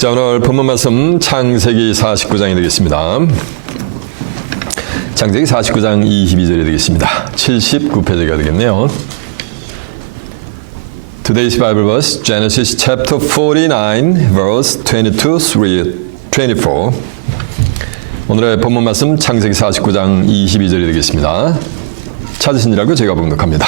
자, 오늘 본문 말씀 창세기 49장이 되겠습니다. 창세기 49장 22절이 되겠습니다. 79페이지가 되겠네요. Today's Bible verse, Genesis chapter 49, verse 22, 24. 오늘의 본문 말씀 창세기 49장 22절이 되겠습니다. 찾으신 줄 알고 제가 봉독합니다.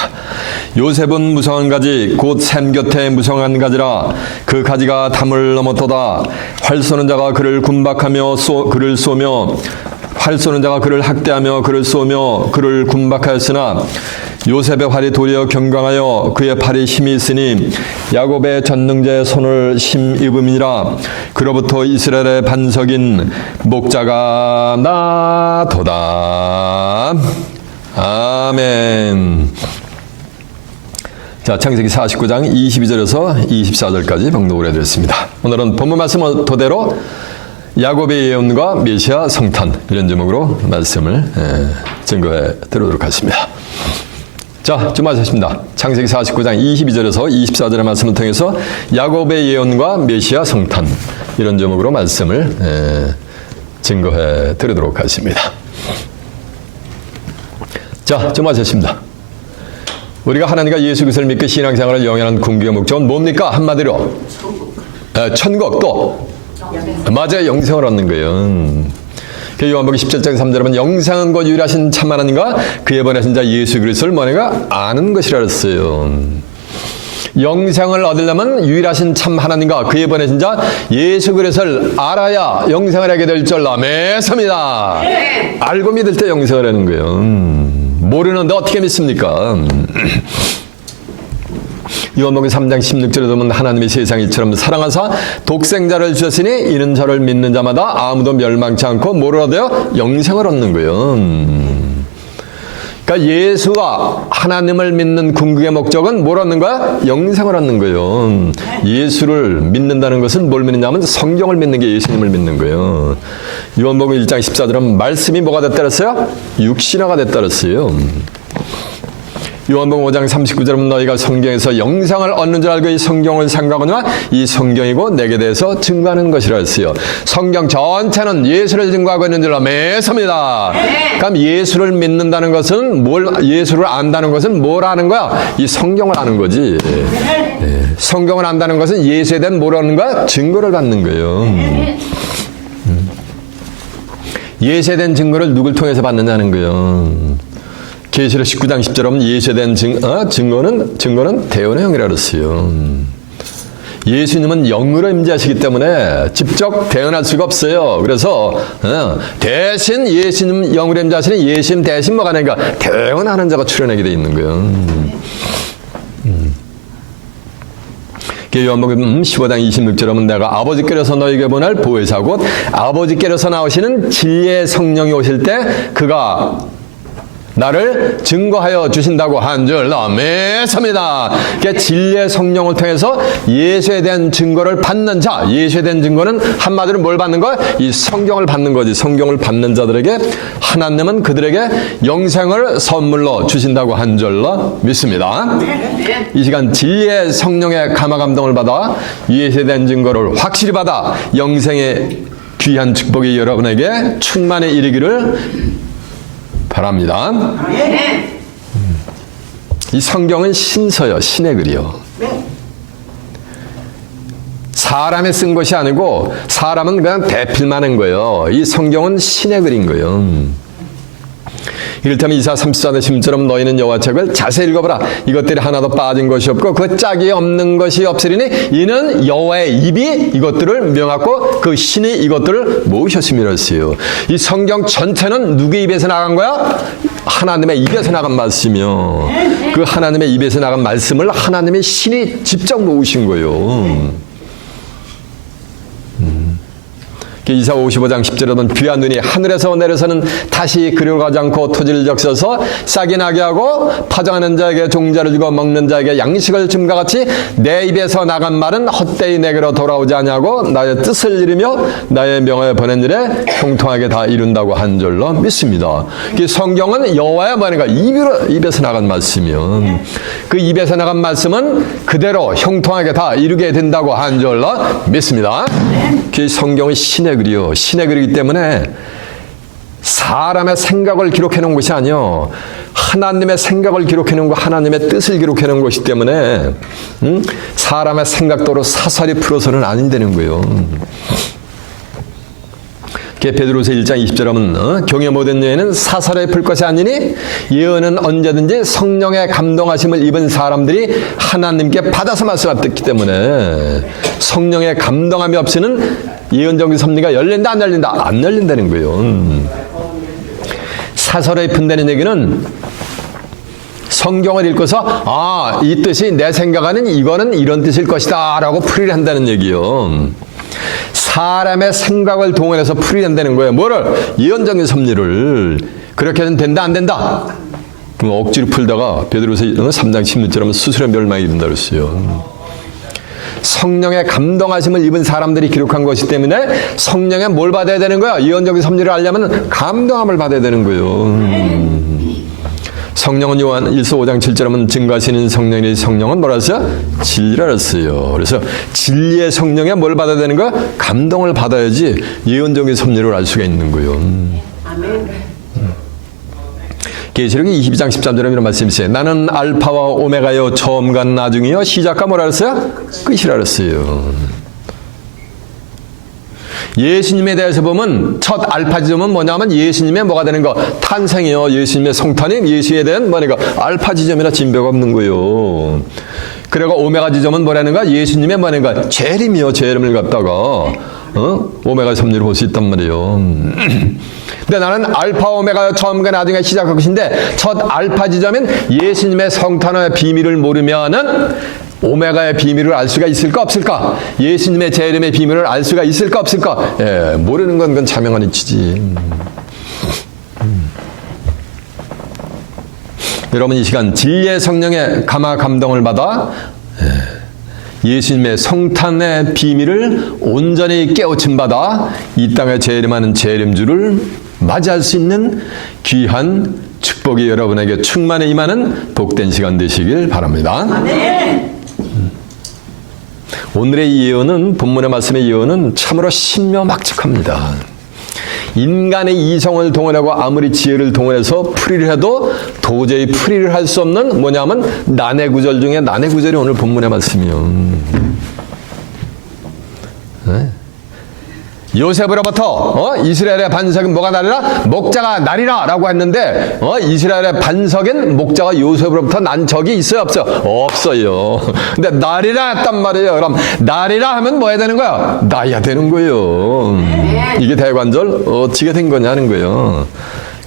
요셉은 무성한 가지 곧 샘 곁에 무성한 가지라 그 가지가 담을 넘었도다. 활 쏘는 자가 그를 군박하며 그를 쏘며 활 쏘는 자가 그를 학대하며 그를 쏘며 그를 군박하였으나 요셉의 활이 도리어 경강하여 그의 팔이 힘이 있으니 야곱의 전능자의 손을 힘입음이라. 그로부터 이스라엘의 반석인 목자가 나도다. 아멘. 자, 창세기 49장 22절에서 24절까지 봉독을 해드렸습니다. 오늘은 본문 말씀 토대로 야곱의 예언과 메시아 성탄 이런 제목으로 말씀을 증거해 드리도록 하겠습니다. 자, 주목하십니다. 창세기 49장 22절에서 24절의 말씀을 통해서 야곱의 예언과 메시아 성탄 이런 제목으로 말씀을 증거해 드리도록 하겠습니다. 자, 주목하십니다. 우리가 하나님과 예수 그리스도를 믿고 신앙생활을 영위하는 궁극의 목적은 뭡니까? 한마디로 천국, 또 맞아요, 영생을 얻는 거예요. 요한복음 17장 3절에 보면 영생은 곧 유일하신 참 하나님과 그의 보내신 자 예수 그리스도를 뭐네가 아는 것이라 했어요. 영생을 얻으려면 유일하신 참 하나님과 그의 보내신 자 예수 그리스도를 알아야 영생을 하게 될 줄 믿습니다. 네. 알고 믿을 때 영생을 하는 거예요. 모르는데 어떻게 믿습니까? 요한복음 3장 16절에 보면 하나님이 세상을 이처럼 사랑하사 독생자를 주셨으니 이는 저를 믿는 자마다 아무도 멸망치 않고 뭐를 얻어요? 영생을 얻는 거예요. 그러니까 예수가 하나님을 믿는 궁극의 목적은 뭘 얻는 거야? 영생을 얻는 거예요. 예수를 믿는다는 것은 뭘 믿느냐면 성경을 믿는 게 예수님을 믿는 거예요. 요한복음 1장 14절은 말씀이 뭐가 됐다 그랬어요? 육신화가 됐다 그랬어요. 요한복음 5장 39절은 너희가 성경에서 영생을 얻는 줄 알고 이 성경을 생각하거나 이 성경이고 내게 대해서 증거하는 것이라 했어요. 성경 전체는 예수를 증거하고 있는 줄로 믿습니다. 그럼 예수를 믿는다는 것은 예수를 안다는 것은 뭘 아는 거야? 이 성경을 아는 거지. 성경을 안다는 것은 예수에 대한 뭘 하는 거야? 증거를 받는 거예요. 예수에 대한 증거를 누굴 통해서 받느냐는 거예요. 계시록 19장 10절에 보면 예수에 대한 증거는 대언의 영이라고 그랬어요. 예수님은 영으로 임재하시기 때문에 직접 대언할 수가 없어요. 그래서 대신 예수님 영으로 임재하시니 예수님 대신 뭐가 되니까 대언하는 자가 출현하게 돼 있는 거예요. 요한복음 15장 26절에 보면 내가 아버지께로서 너희에게 보낼 보혜사 곧 아버지께로서 나오시는 진리의 성령이 오실 때 그가 나를 증거하여 주신다고 한 줄 믿습니다. 그러니까 진리의 성령을 통해서 예수에 대한 증거를 받는 자, 예수에 대한 증거는 한마디로 뭘 받는 거야? 이 성경을 받는 거지. 성경을 받는 자들에게 하나님은 그들에게 영생을 선물로 주신다고 한 줄로 믿습니다. 이 시간 진리의 성령의 감화 감동을 받아 예수에 대한 증거를 확실히 받아 영생의 귀한 축복이 여러분에게 충만히 이르기를 바랍니다. 이 성경은 신서요, 신의 글이요. 사람이 쓴 것이 아니고 사람은 그냥 대필만 한 거예요. 이 성경은 신의 글인 거예요. 이를테면 이사 34장 10절은 너희는 여호와 책을 자세히 읽어보라. 이것들이 하나도 빠진 것이 없고 그 짝이 없는 것이 없으리니 이는 여호와의 입이 이것들을 명하고 그 신이 이것들을 모으셨음이라 했어요. 이 성경 전체는 누구의 입에서 나간 거야? 하나님의 입에서 나간 말씀이요. 그 하나님의 입에서 나간 말씀을 하나님의 신이 직접 모으신 거예요. 이사 55장 10절에 보면 귀한 눈이 하늘에서 내려서는 다시 그리로 가지 않고 토지를 적셔서 싹이 나게 하고 파종하는 자에게 종자를 주고 먹는 자에게 양식을 줌과 같이 내 입에서 나간 말은 헛되이 내게로 돌아오지 아니하고 나의 뜻을 이루며 나의 명하여 보낸 일에 형통하게 다 이룬다고 한 줄로 믿습니다. 성경은 여호와의 말인가 입에서 나간 말씀이면 그 입에서 나간 말씀은 그대로 형통하게 다 이루게 된다고 한 줄로 믿습니다. 그 성경은 신의 글이요. 신의 글이기 때문에 사람의 생각을 기록해 놓은 것이 아니요. 하나님의 생각을 기록해 놓은 거, 하나님의 뜻을 기록해 놓은 것이기 때문에 사람의 생각대로 사사리 풀어서는 안 되는 거예요. 베드로서 1장 20절 하면 경외 못한 여인은 사사로이 풀 것이 아니니 예언은 언제든지 성령의 감동하심을 입은 사람들이 하나님께 받아서 말씀하셨기 때문에 성령의 감동함이 없이는 예언적인 섭리가 열린다 안 열린다? 안 열린다는 거예요. 사사로이 푼다는 얘기는 성경을 읽고서 이 뜻이 내 생각하는 이거는 이런 뜻일 것이다 라고 풀이를 한다는 얘기요. 사람의 생각을 동원해서 풀이한다는 거예요. 뭐를? 예언적인 섭리를. 그렇게 해서는 된다 안 된다? 그럼 억지로 풀다가 베드로서 3장 16절하면 스스로 멸망이 이른다 그랬어요. 성령의 감동하심을 입은 사람들이 기록한 것이기 때문에 성령에 뭘 받아야 되는 거야? 예언적인 섭리를 알려면 감동함을 받아야 되는 거예요. 성령은 요한 1서 5장 7절 하면 증거하시는 성령은 뭐라 했어요? 진리라 했어요. 그래서 진리의 성령에 뭘 받아야 되는 거야? 감동을 받아야지 예언적인 섭리를 알 수가 있는 거예요. 아멘. 계시록이 22장 13절에 이런 말씀이 있어요. 나는 알파와 오메가요 처음과 나중이요 시작과 뭐라 했어요? 끝이라 했어요. 예수님에 대해서 보면 첫 알파 지점은 뭐냐면 예수님의 뭐가 되는 거? 탄생이요. 예수님의 성탄이 예수에 대한 뭐니까 알파 지점이나 진배가 없는 거예요. 그리고 오메가 지점은 뭐라는 거야? 예수님의 뭐라는 재림이요. 재림을 갖다가 오메가 섭리를 볼 수 있단 말이에요. 근데 나는 알파 오메가 처음과 나중에 시작할 것인데 첫 알파 지점은 예수님의 성탄의 비밀을 모르면은 오메가의 비밀을 알 수가 있을까 없을까? 예수님의 재림의 비밀을 알 수가 있을까 없을까? 모르는 건 그건 자명한 이치지. 여러분 이 시간 진리의 성령의 감화 감동을 받아 예수님의 성탄의 비밀을 온전히 깨우침 받아 이 땅에 재림하는 재림주를 맞이할 수 있는 귀한 축복이 여러분에게 충만히 임하는 복된 시간 되시길 바랍니다. 아멘. 오늘의 이 예언은 본문의 말씀의 예언은 참으로 신묘막측합니다. 인간의 이성을 동원하고 아무리 지혜를 동원해서 풀이를 해도 도저히 풀이를 할 수 없는 뭐냐면 난해 구절 중에 난해 구절이 오늘 본문의 말씀이요. 네? 요셉으로부터 이스라엘의 반석은 뭐가 나리라? 목자가 나리라 라고 했는데 이스라엘의 반석인 목자가 요셉으로부터 난 적이 있어요 없어요? 없어요. 근데 나리라 했단 말이에요. 그럼 나리라 하면 뭐 해야 되는 거야? 나야 되는 거예요. 이게 대관절 어찌게 된 거냐 하는 거예요.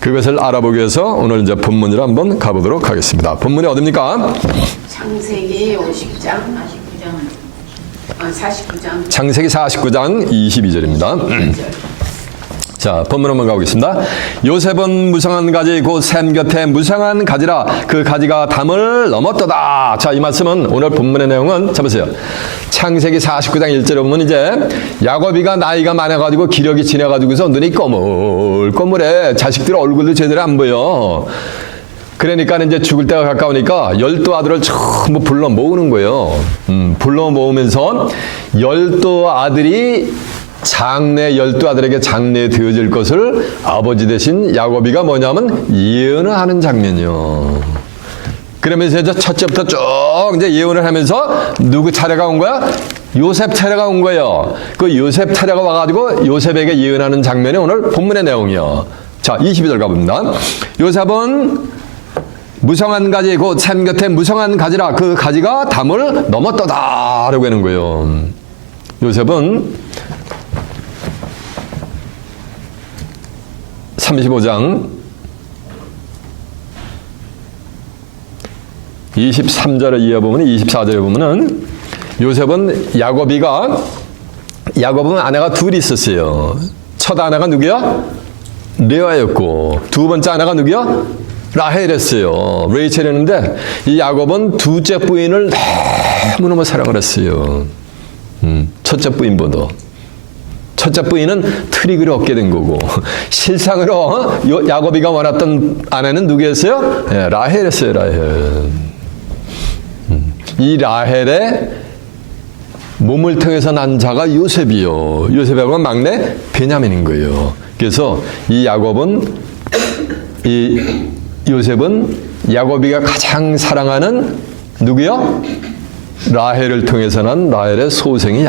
그것을 알아보기 위해서 오늘 이제 본문으로 한번 가보도록 하겠습니다. 본문이 어딥니까? 창세기 50장 49장. 창세기 49장 22절입니다. 자, 본문 한번 가보겠습니다. 요셉은 무성한 가지 곧 샘 곁에 무성한 가지라 그 가지가 담을 넘었도다. 자, 이 말씀은 오늘 본문의 내용은 잡으세요. 창세기 49장 1절에 보면 이제 야곱이가 나이가 많아가지고 기력이 지나가지고서 눈이 꼬물꼬물해. 자식들 얼굴도 제대로 안 보여. 그러니까 이제 죽을 때가 가까우니까 12 아들을 전부 불러 모으는 거예요. 불러 모으면서 12 아들이 장래 12 아들에게 장래 되어질 것을 아버지 대신 야곱이가 뭐냐면 예언을 하는 장면이요. 그러면서 이제 첫째부터 쭉 이제 예언을 하면서 누구 차례가 온 거야? 요셉 차례가 온 거예요. 그 요셉 차례가 와가지고 요셉에게 예언하는 장면이 오늘 본문의 내용이요. 자, 22절 가봅니다. 요셉은 무성한 가지 곧 샘 곁에 무성한 가지라 그 가지가 담을 넘었도다 라고 하는 거예요. 요셉은 35장 23절에 이어보면 24절에 보면은 요셉은 야곱이가 야곱은 아내가 둘이 있었어요. 첫 아내가 누구야? 레아였고 두 번째 아내가 누구야? 라헬이었어요. 레이첼이었는데 이 야곱은 둘째 부인을 너무너무 사랑을 했어요. 첫째 부인보다. 첫째 부인은 트릭을 얻게 된 거고 실상으로 야곱이가 원했던 아내는 누구였어요? 네, 라헬이었어요. 라헬. 이 라헬의 몸을 통해서 난 자가 요셉이요. 요셉하고 막내 베냐민인 거예요. 그래서 이 요셉은 야곱이가 가장 사랑하는 누구요? 라헬을 통해서 난 라헬의 소생이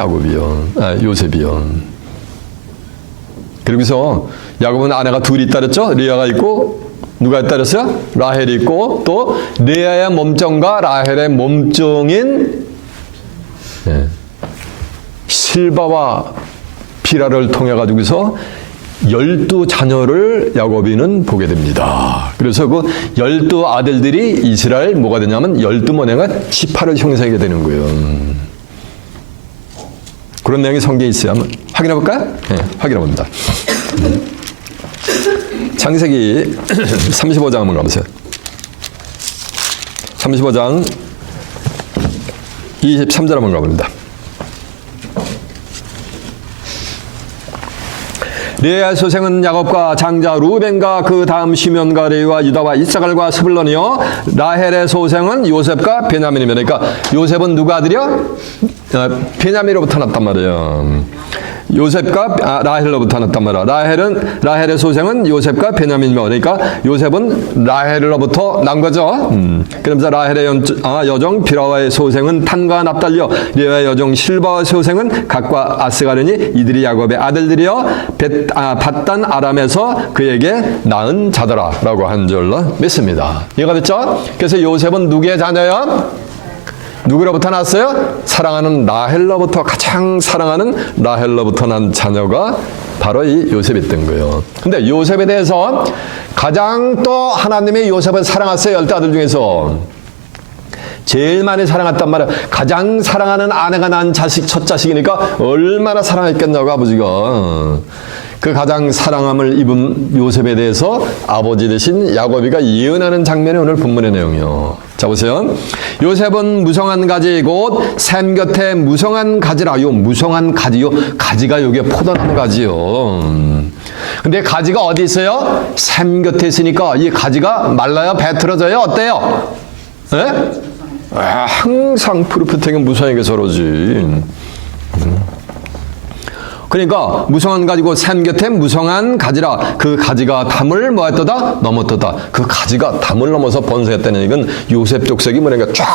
요셉이요. 그러고서 야곱은 아내가 둘이 있다 그랬죠? 레아가 있고 누가 있다 그랬어요? 라헬이 있고 또 레아의 몸종과 라헬의 몸종인 실바와 비라를 통해 가지고서 12자녀를 야곱이는 보게 됩니다. 그래서 그 12아들들이 이스라엘 뭐가 되냐면 12모네가 지파를 형성하게 되는 거예요. 그런 내용이 성경에 있어요. 한번 확인해 볼까요? 네, 확인해 봅니다. 창세기 35장 한번 가보세요. 35장 23절 한번 가봅니다. 레아의 소생은 야곱과 장자 루벤과 그 다음 시몬과 레위와 유다와 이사갈과 스불론이요. 라헬의 소생은 요셉과 베냐민이며 그러니까 요셉은 누구 아들이요? 베냐민으로부터 났단 말이에요. 요셉과 라헬로부터 났단 말이야. 라헬의 소생은 요셉과 베냐민이며 그러니까 요셉은 라헬로부터 난 거죠. 그러면서 라헬의 여종 비라와의 소생은 탄과 납달리요. 레아의 여종 실바의 소생은 갓과 아스가르니 이들이 야곱의 아들들이요. 밧단 아람에서 그에게 낳은 자더라라고 한 줄로 믿습니다. 이해가 됐죠? 그래서 요셉은 누구의 자녀요? 누구로부터 났어요? 사랑하는 라헬로부터 가장 사랑하는 라헬로부터 난 자녀가 바로 이 요셉이었던 거예요. 근데 요셉에 대해서 가장 또 하나님이 요셉을 사랑했어요. 10아들 중에서 제일 많이 사랑했단 말이에요. 가장 사랑하는 아내가 낳은 자식, 첫 자식이니까 얼마나 사랑했겠냐고 아버지가. 그 가장 사랑함을 입은 요셉에 대해서 아버지 되신 야곱이가 예언하는 장면이 오늘 본문의 내용이요. 자 보세요. 요셉은 무성한 가지 곧 샘 곁에 무성한 가지라. 요 무성한 가지요. 가지가 요게 포도나무 가지요. 근데 가지가 어디 있어요? 샘 곁에 있으니까 이 가지가 말라요? 배틀어져요? 어때요? 예? 항상 푸르푸르하게 무성하게 저러지. 그러니까 무성한 가지고 샘 곁에 무성한 가지라. 그 가지가 담을 뭐했더다? 넘었더다. 그 가지가 담을 넘어서 번성했다는 이건 요셉 족속이 뭐냐니까 쫙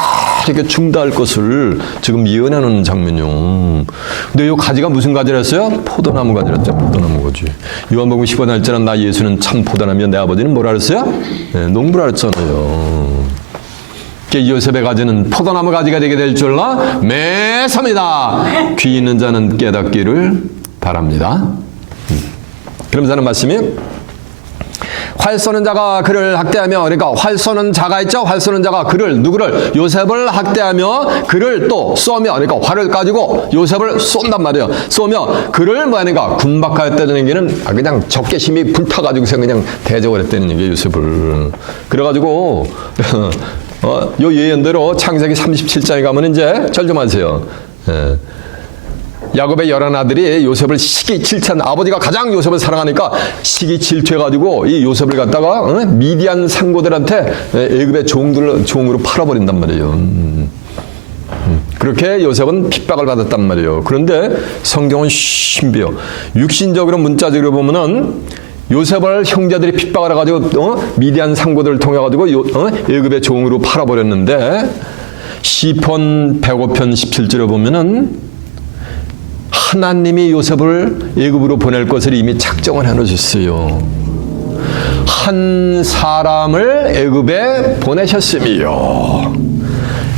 이렇게 중다할 것을 지금 예언하는 장면이요. 근데 이 가지가 무슨 가지랬어요? 포도나무 가지랬죠. 포도나무 가지. 요한복음 15장 1절은 나 예수는 참 포도나무며 내 아버지는 뭐라 그랬어요? 네, 농부라 그랬잖아요. 요셉의 가지는 포도나무 가지가 되게 될 줄로 매섭니다. 귀 있는 자는 깨닫기를 바랍니다. 그러면서 하는 말씀이 활 쏘는 자가 그를 학대하며 그러니까 활 쏘는 자가 있죠. 활 쏘는 자가 누구를 요셉을 학대하며 그를 또 쏘며 그러니까 활을 가지고 요셉을 쏜단 말이에요. 쏘며 그를 뭐하는가 군박하였다는 얘기는 그냥 적개심이 불타가지고서 그냥 대적을 했다는 얘기예요. 요셉을. 그래가지고 요 예언대로 창세기 37장에 가면 이제 절 좀 하세요. 야곱의 11아들이 요셉을 시기 질투한 아버지가 가장 요셉을 사랑하니까 시기 질투해가지고 이 요셉을 갖다가 미디안 상고들한테 애굽의 종으로 팔아버린단 말이에요. 그렇게 요셉은 핍박을 받았단 말이에요. 그런데 성경은 신비해요. 육신적으로 문자적으로 보면은 요셉을 형제들이 핍박을 해가지고 미디안 상고들을 통해가지고 애굽의 종으로 팔아버렸는데 시편 105편 17절에 보면은 하나님이 요셉을 애굽으로 보낼 것을 이미 작정을 해놓으셨어요. 한 사람을 애굽에 보내셨으며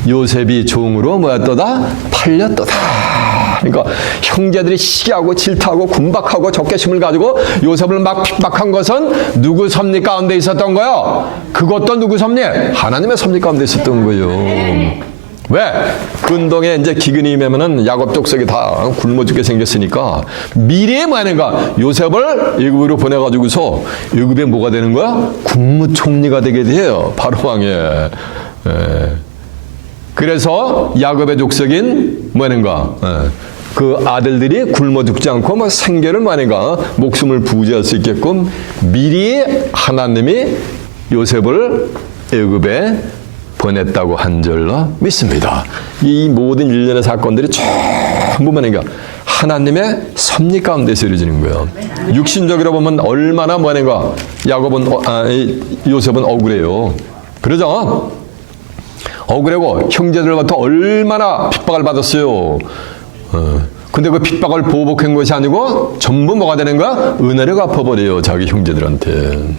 요셉이 종으로 뭐였더다? 팔렸더다. 그러니까 형제들이 시기하고 질투하고 군박하고 적개심을 가지고 요셉을 막 핍박한 것은 누구 섭리 가운데 있었던 거예요? 그것도 누구 섭리? 하나님의 섭리 가운데 있었던 거예요. 왜? 근동에 이제 기근이 임하면은 야곱 족속이 다 굶어 죽게 생겼으니까 미래에 뭐 하는가? 요셉을 애굽으로 보내가지고서 애굽에 뭐가 되는 거야? 국무총리가 되게 돼요. 바로왕에. 그래서 야곱의 족속인 뭐 하는가? 그 아들들이 굶어 죽지 않고 뭐 생계를 뭐 하는가? 목숨을 부지할 수 있게끔 미리 하나님이 요셉을 애굽에 보냈다고 한 줄로 믿습니다. 이 모든 일련의 사건들이 전부 뭐니까 하나님의 섭리 가운데서 이루어지는 거예요. 육신적으로 보면 얼마나 뭐니까 요셉은 억울해요. 그러죠? 억울하고 형제들로부터 얼마나 핍박을 받았어요. 근데 그 핍박을 보복한 것이 아니고 전부 뭐가 되는 거야? 은혜를 갚아버려요. 자기 형제들한테.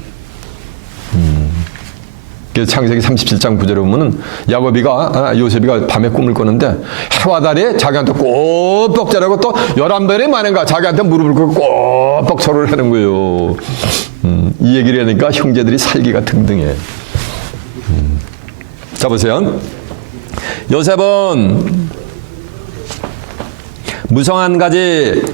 그래서 창세기 37장 9절에 보면은 요셉이가 밤에 꿈을 꾸는데 해와 달이 자기한테 꼬뻑 자라고 또 11별이 많은가 자기한테 무릎을 꿇고 꼬뻑 절을 하는 거예요. 이 얘기를 하니까 형제들이 살기가 등등해. 자 보세요. 요셉은 무성한 가지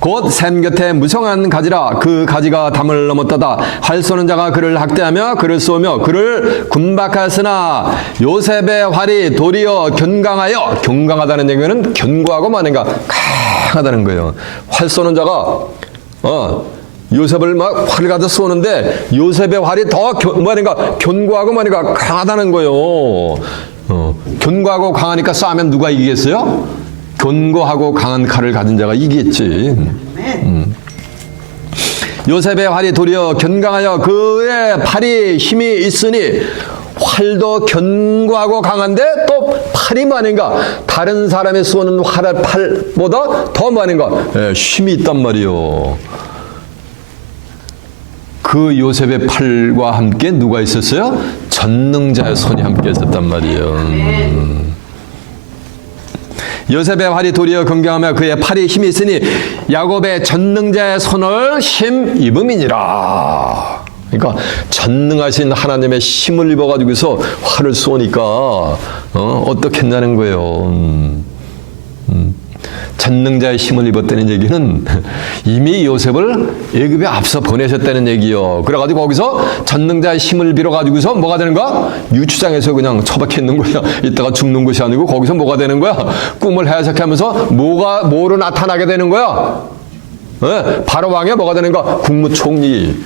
곧 샘 곁에 무성한 가지라 그 가지가 담을 넘었다다 활 쏘는 자가 그를 학대하며 그를 쏘며 그를 군박하였으나 요셉의 활이 도리어 견강하다는 얘기는 견고하고 많은가 강하다는 거예요. 활 쏘는 자가 요셉을 막 활을 가져 쏘는데 요셉의 활이 더 견고하고 많은가 강하다는 거예요. 견고하고 강하니까 싸우면 누가 이기겠어요? 견고하고 강한 칼을 가진 자가 이기겠지. 요셉의 활이 도리어 견강하여 그의 팔이 힘이 있으니 활도 견고하고 강한데 또 팔이 많은가 다른 사람이 쏘는 팔보다 더 많은가 힘이 있단 말이요. 그 요셉의 팔과 함께 누가 있었어요? 전능자의 손이 함께 있었단 말이에요. 요셉의 활이 도리어 건강하며 그의 팔이 힘이 있으니 야곱의 전능자의 손을 힘입음이니라. 그러니까 전능하신 하나님의 힘을 입어가지고서 활을 쏘니까 어떻게 했냐는 거예요. 전능자의 힘을 입었다는 얘기는 이미 요셉을 애굽에 앞서 보내셨다는 얘기요. 그래가지고 거기서 전능자의 힘을 빌어가지고서 뭐가 되는 거야? 유추장에서 그냥 처박혀 있는 거야. 이따가 죽는 것이 아니고 거기서 뭐가 되는 거야? 꿈을 해석하면서 뭐로 나타나게 되는 거야? 바로 왕에 뭐가 되는 거야? 국무총리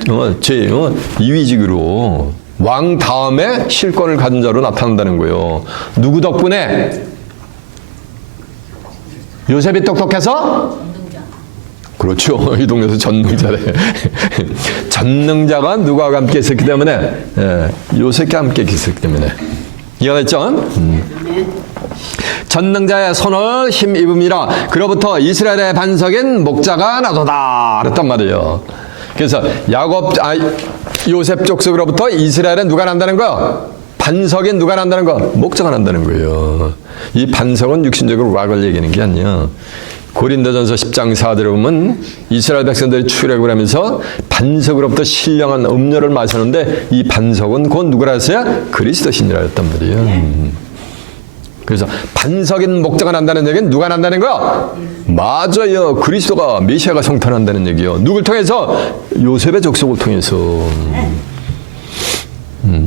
제2위직으로 왕 다음에 실권을 가진 자로 나타난다는 거예요. 누구 덕분에? 요셉이 똑똑해서? 그렇죠. 이 동네에서 전능자래. 전능자가 누가 함께 있었기 때문에 요셉과 함께 있었기 때문에 이해했죠? 전능자의 손을 힘입음이라 그로부터 이스라엘의 반석인 목자가 나도다 그랬단 말이에요. 그래서 요셉 족속으로부터 이스라엘은 누가 난다는 거야? 반석인 누가 난다는 거? 목자가 난다는 거예요. 이 반석은 육신적으로 락을 얘기하는 게 아니야. 고린도전서 10장 4절에 보면 이스라엘 백성들이 출애굽을 하면서 반석으로부터 신령한 음료를 마셨는데 이 반석은 곧 누구라 했어요? 그리스도신이라 했단 말이에요. 그래서 반석인 목자가 난다는 얘기는 누가 난다는 거야? 맞아요. 그리스도가 메시아가 성탄한다는 얘기요. 누굴 통해서? 요셉의 족속을 통해서.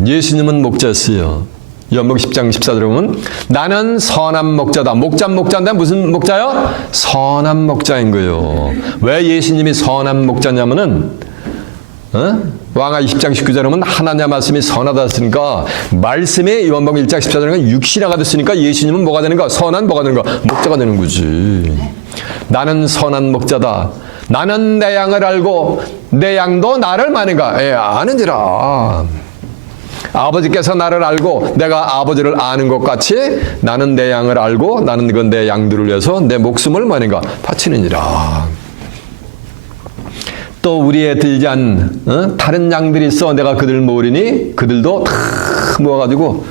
예수님은 목자였어요. 요한복음 10장 14절에 보면 나는 선한 목자다. 목자인데 무슨 목자요? 선한 목자인 거예요. 왜 예수님이 선한 목자냐면은 왕하 20장 19절에 보면 하나님의 말씀이 선하다 했으니까 말씀이 요한복음 1장 14절에 육신화가 됐으니까 예수님은 뭐가 되는 거야? 선한 뭐가 되는 거야? 목자가 되는 거지. 나는 선한 목자다. 나는 내 양을 알고 내 양도 나를 아는가? 아는지라. 아버지께서 나를 알고 내가 아버지를 아는 것 같이 나는 내 양을 알고 나는 그건 내 양들을 위해서 내 목숨을 뭐하는가 바치느니라. 또 우리의 들지 않은 다른 양들이 있어 내가 그들 모으리니 그들도 다 모아가지고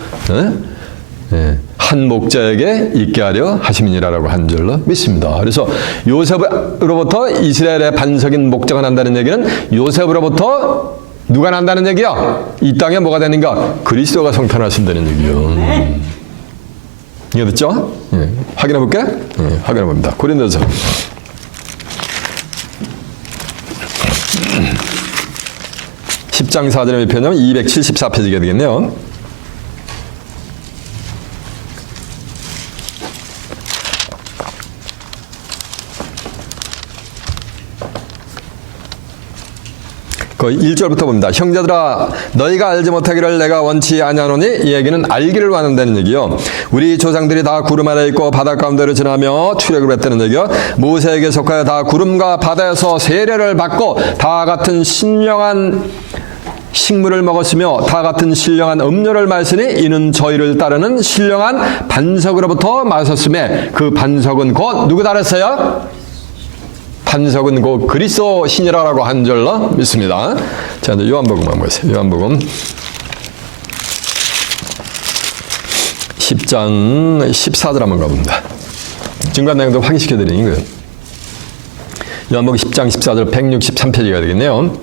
한 목자에게 있게 하려 하심이니라라고 한 줄로 믿습니다. 그래서 요셉으로부터 이스라엘의 반석인 목자가 난다는 얘기는 요셉으로부터 누가 난다는 얘기야? 이 땅에 뭐가 되는가? 그리스도가 성탄하신다는 얘기요. 이해 됐죠? 예. 확인해 볼게. 예. 확인해 봅니다. 고린도서 10장 4절에 몇 표냐면 274페이지가 되겠네요. 그 1절부터 봅니다. 형제들아 너희가 알지 못하기를 내가 원치 아니하노니 이 얘기는 알기를 원한다는 얘기요. 우리 조상들이 다 구름 아래 있고 바다 가운데로 지나며 출애굽을 했다는 얘기요. 모세에게 속하여 다 구름과 바다에서 세례를 받고 다 같은 신령한 식물을 먹었으며 다 같은 신령한 음료를 마시니 이는 저희를 따르는 신령한 반석으로부터 마셨음에 그 반석은 곧 누구다 그랬어요? 반석은 곧 그리스도 신이라고 한 줄로 믿습니다. 자, 이제 요한복음 한번 보세요. 요한복음 10장 14절 한번 가봅니다. 증거한 내용도 확인시켜 드리는 거예요. 요한복음 10장 14절 163페이지가 되겠네요.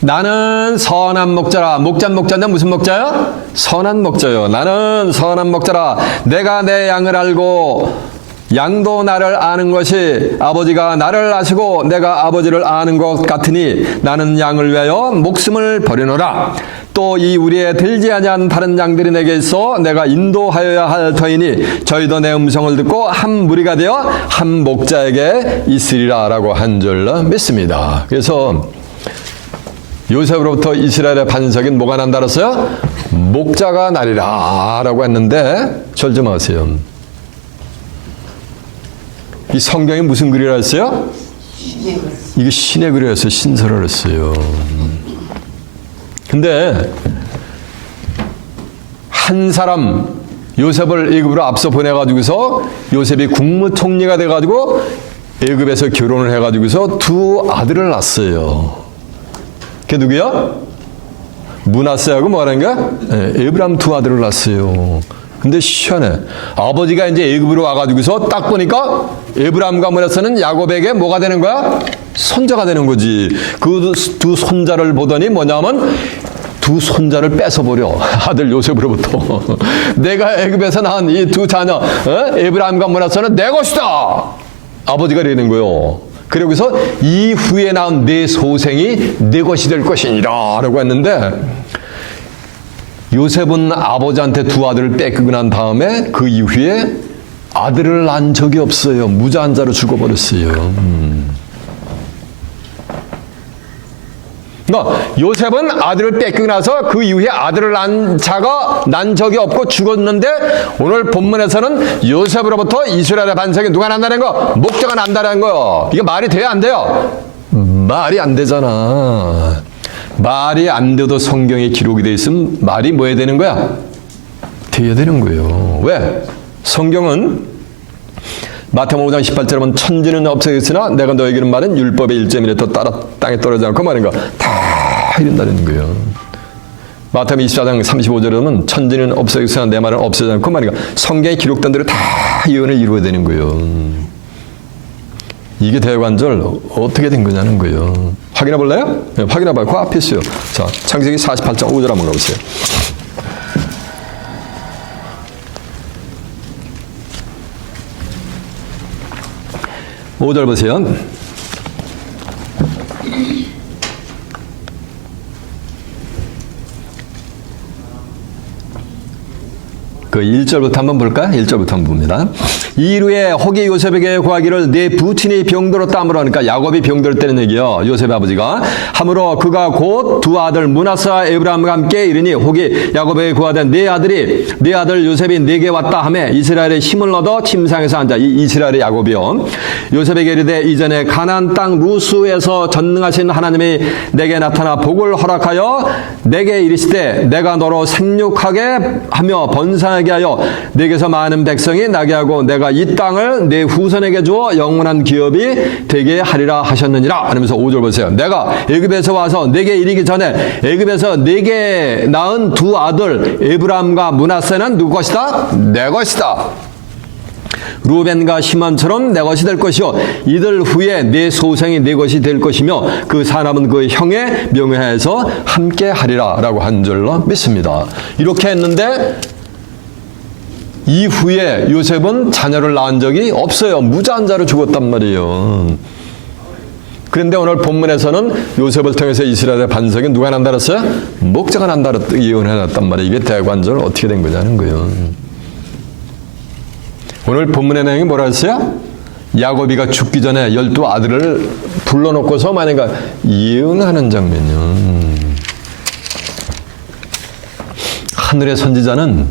나는 선한 목자라. 목자인데 무슨 목자요? 선한 목자요. 나는 선한 목자라. 내가 내 양을 알고 양도 나를 아는 것이 아버지가 나를 아시고 내가 아버지를 아는 것 같으니 나는 양을 위하여 목숨을 버리노라. 또 이 우리에 들지 아니한 다른 양들이 내게 있어 내가 인도하여야 할 터이니 저희도 내 음성을 듣고 한 무리가 되어 한 목자에게 있으리라 라고 한 줄로 믿습니다. 그래서 요셉으로부터 이스라엘의 반석인 뭐가 난다 그랬어요? 목자가 나리라 라고 했는데 절 좀 아세요. 이 성경이 무슨 글이라 했어요? 이게 신의 글이라 했어요. 신설을 했어요. 근데 한 사람 요셉을 애굽으로 앞서 보내가지고서 요셉이 국무총리가 돼가지고 애굽에서 결혼을 해가지고서 두 아들을 낳았어요. 그게 누구야? 므낫세하고 뭐라는 거야? 에브람 두 아들을 낳았어요. 근데 희한해. 아버지가 이제 애굽으로 와가지고서 딱 보니까 에브람과 므낫세는 야곱에게 뭐가 되는 거야? 손자가 되는 거지. 그 두 손자를 보더니 뭐냐면 두 손자를 뺏어버려. 아들 요셉으로부터. 내가 애굽에서 낳은 이 두 자녀 에브람과 므낫세는 내 것이다. 아버지가 이러는 거예요. 그러고서 이후에 낳은 내 소생이 내 것이 될 것이니라 라고 했는데 요셉은 아버지한테 두 아들을 뺏기고 난 다음에 그 이후에 아들을 낳은 적이 없어요. 무자한자로 죽어버렸어요. 그러니까 요셉은 아들을 뺏기고 나서 그 이후에 아들을 낳은 자가 난 적이 없고 죽었는데 오늘 본문에서는 요셉으로부터 이스라엘의 반석이 누가 난다는 거? 목자가 난다는 거요. 이게 말이 돼요? 안 돼요? 말이 안 되잖아. 말이 안 돼도 성경에 기록이 돼 있으면 말이 뭐 해야 되는 거야? 돼야 되는 거예요. 왜? 성경은 마태복음 5장 18절에 보면 천지는 없어졌으나 내가 너에게는 말은 율법의 1.1에 따라 땅에 떨어지지 않고 말인 거 다 이른다는 거예요. 마태복음 24장 35절에 보면 천지는 없어졌으나 내 말은 없어지지 않고 말인 거 성경에 기록된 대로 다 예언을 이루어야 되는 거예요. 이게 대관절 어떻게 된 거냐는 거예요. 확인해 볼래요? 네, 확인해 봐요. 그 앞에 있어요. 자, 창세기 48장 5절 한번 가보세요. 오절 보세요. 그 1절부터 한번 볼까요? 1절부터 한번 봅니다. 이후에 혹이 요셉에게 구하기를 내 부친이 병들었다 함으로 하니까 야곱이 병들었다는 얘기요. 요셉의 아버지가 함으로 그가 곧 두 아들 므낫세와 에브라임과 함께 이르니 혹이 야곱에게 구하되 네 아들이 네 아들 요셉이 내게 왔다 하매 이스라엘의 힘을 얻어 침상에서 앉아 이 이스라엘의 야곱이요. 요셉에게 이르되 이전에 가나안 땅 루스에서 전능하신 하나님이 내게 나타나 복을 허락하여 내게 이르시되 내가 너로 생육하게 하며 번성하게 하여 내게서 많은 백성이 나게 하고 내가 이 땅을 내 후손에게 주어 영원한 기업이 되게 하리라 하셨느니라 하면서 5절 보세요. 내가 애굽에서 와서 내게 이르기 전에 애굽에서 내게 낳은 두 아들 에브람과 므낫세는 누구 것이다? 내 것이다. 루벤과 시몬처럼 내 것이 될 것이요 이들 후에 내 소생이 내 것이 될 것이며 그 사람은 그 형의 명예에서 함께 하리라 라고 한 줄로 믿습니다. 이렇게 했는데 이후에 요셉은 자녀를 낳은 적이 없어요. 무자한자로 죽었단 말이에요. 그런데 오늘 본문에서는 요셉을 통해서 이스라엘의 반석에 누가 난다랬어요? 목자가 난다로 예언해놨단 말이에요. 이게 대관절 어떻게 된 거냐는 거예요. 오늘 본문의 내용이 뭐라 했어요? 야곱이가 죽기 전에 12 아들을 불러놓고서 만약에 예언하는 장면이요. 하늘의 선지자는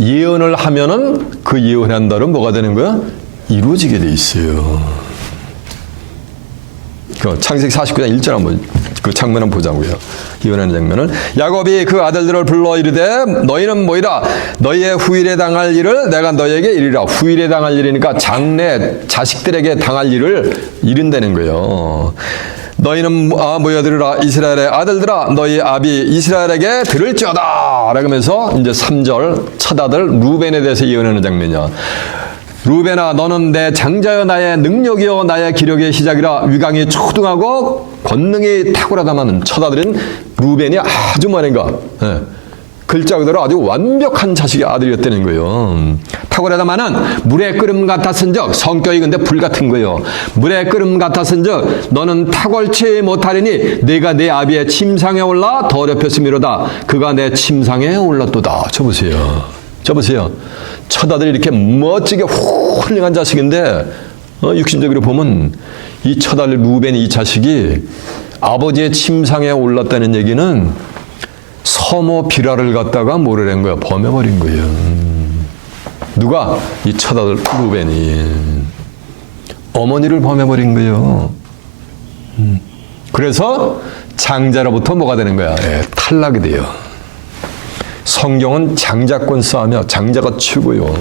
예언을 하면은 그 예언한 대로 뭐가 되는 거야? 이루어지게 돼 있어요. 그 창세기 49장 1절 한번 그 장면 한번 보자고요. 예언하는 장면을. 야곱이 그 아들들을 불러 이르되 너희는 모이라 너희의 후일에 당할 일을 내가 너희에게 이르리라. 후일에 당할 일이니까 장래 자식들에게 당할 일을 이른다는 거예요. 너희는 모여들으라 이스라엘의 아들들아 너희 아비 이스라엘에게 들을지어다 라면서 이제 3절 첫 아들 루벤에 대해서 예언하는 장면이야. 루벤아 너는 내 장자여 나의 능력이요 나의 기력의 시작이라. 위강이 초등하고 권능이 탁월하다마는 첫 아들인 루벤이 아주 뭐인가 글자 그대로 아주 완벽한 자식의 아들이었다는 거예요. 탁월하다마는 물의 끓음 같았은즉 성격이 근데 불 같은 거예요. 물의 끓음 같았은즉 너는 탁월치 못하리니 내가 내 아비의 침상에 올라 더럽혔음이로다. 그가 내 침상에 올랐도다. 저 보세요. 첫 아들이 이렇게 멋지게 훌륭한 자식인데 육신적으로 보면 이 첫 아들 루벤이 이 자식이 아버지의 침상에 올랐다는 얘기는 서모 비라를 갖다가 뭐를 한 거야? 범해버린 거예요. 누가? 이 첫 아들 루벤이 어머니를 범해버린 거예요. 그래서 장자로부터 뭐가 되는 거야? 탈락이 돼요. 성경은 장자권 싸우며 장자가 치고요.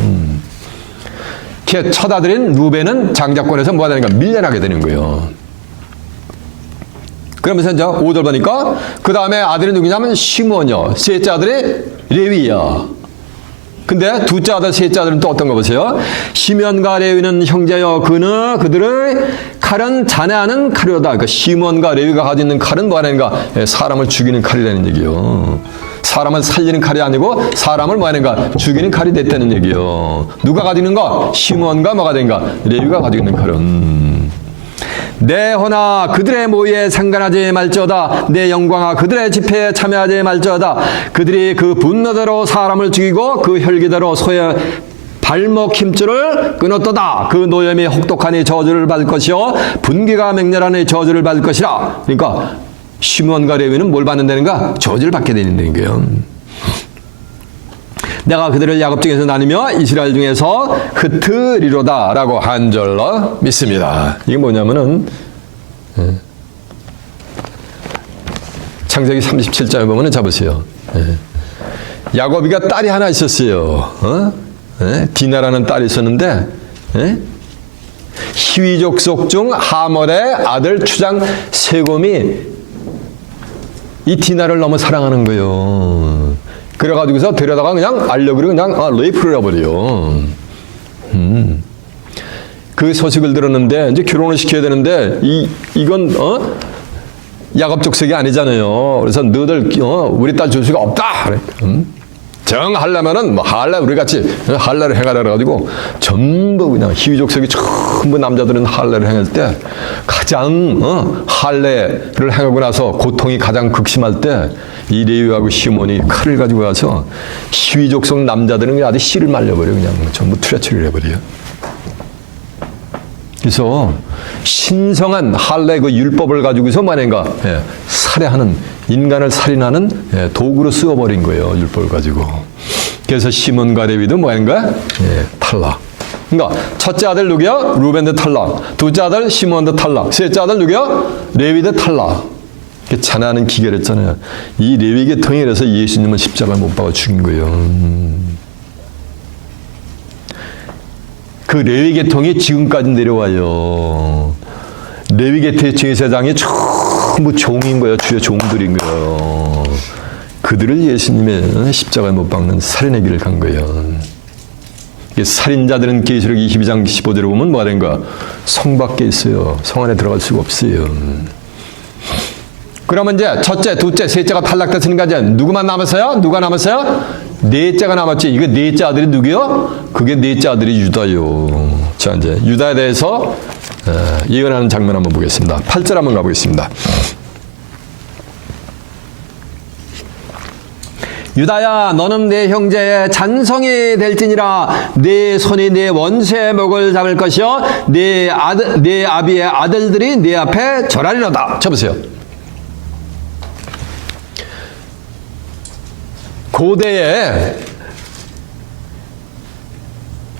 첫 아들인 루벤은 장자권에서 뭐가 되는가? 밀려나게 되는 거예요. 그러면서 이제 5절 보니까 그 다음에 아들이 누구냐면 시몬이요. 셋째 아들이 레위야. 근데 둘째 아들, 셋째 아들은 또 어떤 거 보세요. 시몬과 레위는 형제여 그들의 칼은 자네하는 칼이로다. 그러니까 시몬과 레위가 가지고 있는 칼은 뭐하는가? 사람을 죽이는 칼이라는 얘기요. 사람을 살리는 칼이 아니고 사람을 뭐하는가? 죽이는 칼이 됐다는 얘기요. 누가 가지고 있는 거? 시몬과 뭐가 된가? 레위가 가지고 있는 칼은 내 허나 그들의 모의에 상관하지 말지어다. 내 영광아 그들의 집회에 참여하지 말지어다. 그들이 그 분노대로 사람을 죽이고 그 혈기대로 소의 발목 힘줄을 끊었도다. 그 노염이 혹독하니 저주를 받을 것이요 분기가 맹렬하니 저주를 받을 것이라. 그러니까 시몬과 레위는 뭘 받는다는가? 저주를 받게 되는 거예요. 내가 그들을 야곱 중에서 나누며 이스라엘 중에서 흩으리로다 라고 한 절로 믿습니다. 이게 뭐냐면은 창세기 37장에 보면은 잡으세요. 야곱이가 딸이 하나 있었어요. 디나라는 딸이 있었는데 히위족 속 중 하몰의 아들 추장 세곰이 이 디나를 너무 사랑하는 거예요. 그래가지고서 데려다가 그냥 알려그리고 그냥 레이프를 해버려요. 그 소식을 들었는데 이제 결혼을 시켜야 되는데 이건 야곱 족속이 아니잖아요. 그래서 너희들 우리 딸 줄 수가 없다. 정 하려면은 뭐 할래 우리 같이 할례를 행하라 그래가지고 전부 그냥 히위 족속이 전부 남자들은 할례를 행할 때 가장 할례를 행하고 나서 고통이 가장 극심할 때 이 레위하고 시몬이 칼을 가지고 가서 히위 족속 남자들은 그냥 아주 씨를 말려버려 그냥 전부 투려치를 해버려요. 그래서 신성한 할례 그 율법을 가지고서 만약가 살해하는 인간을 살인하는 도구로 쓰어버린 거예요. 율법을 가지고. 그래서 시몬과 레위도 뭐인가? 탈락. 그러니까 첫째 아들 누구야? 루벤도 탈락. 둘째 아들 시몬도 탈락. 셋째 아들 누구야? 레위도 탈락. 자나는 기결했잖아요. 이 레위 계통에 이래서 예수님은 십자가를 못 박아 죽인 거예요. 그 레위 계통이 지금까지 내려와요. 레위 계통의 제사장이 전부 종인 거예요. 주의 종들인 거예요. 그들을 예수님의 십자가에 못 박는 살인의 길을 간 거예요. 이 살인자들은 계시록 22장 15절에 보면 뭐가 된가? 성 밖에 있어요. 성 안에 들어갈 수가 없어요. 그러면 이제 첫째, 둘째, 셋째가 탈락됐으니까 이제 누구만 남았어요? 누가 남았어요? 넷째가 남았지. 이거 넷째 아들이 누구요? 그게 넷째 아들이 유다요. 자, 이제 유다에 대해서 예언하는 장면 한번 보겠습니다. 8절 한번 가보겠습니다. 유다야, 너는 내 형제의 잔성이 될지니라. 내 손이 내 원수의 목을 잡을 것이요 내 아비의 아들들이 내 앞에 절하리로다. 쳐보세요. 고대에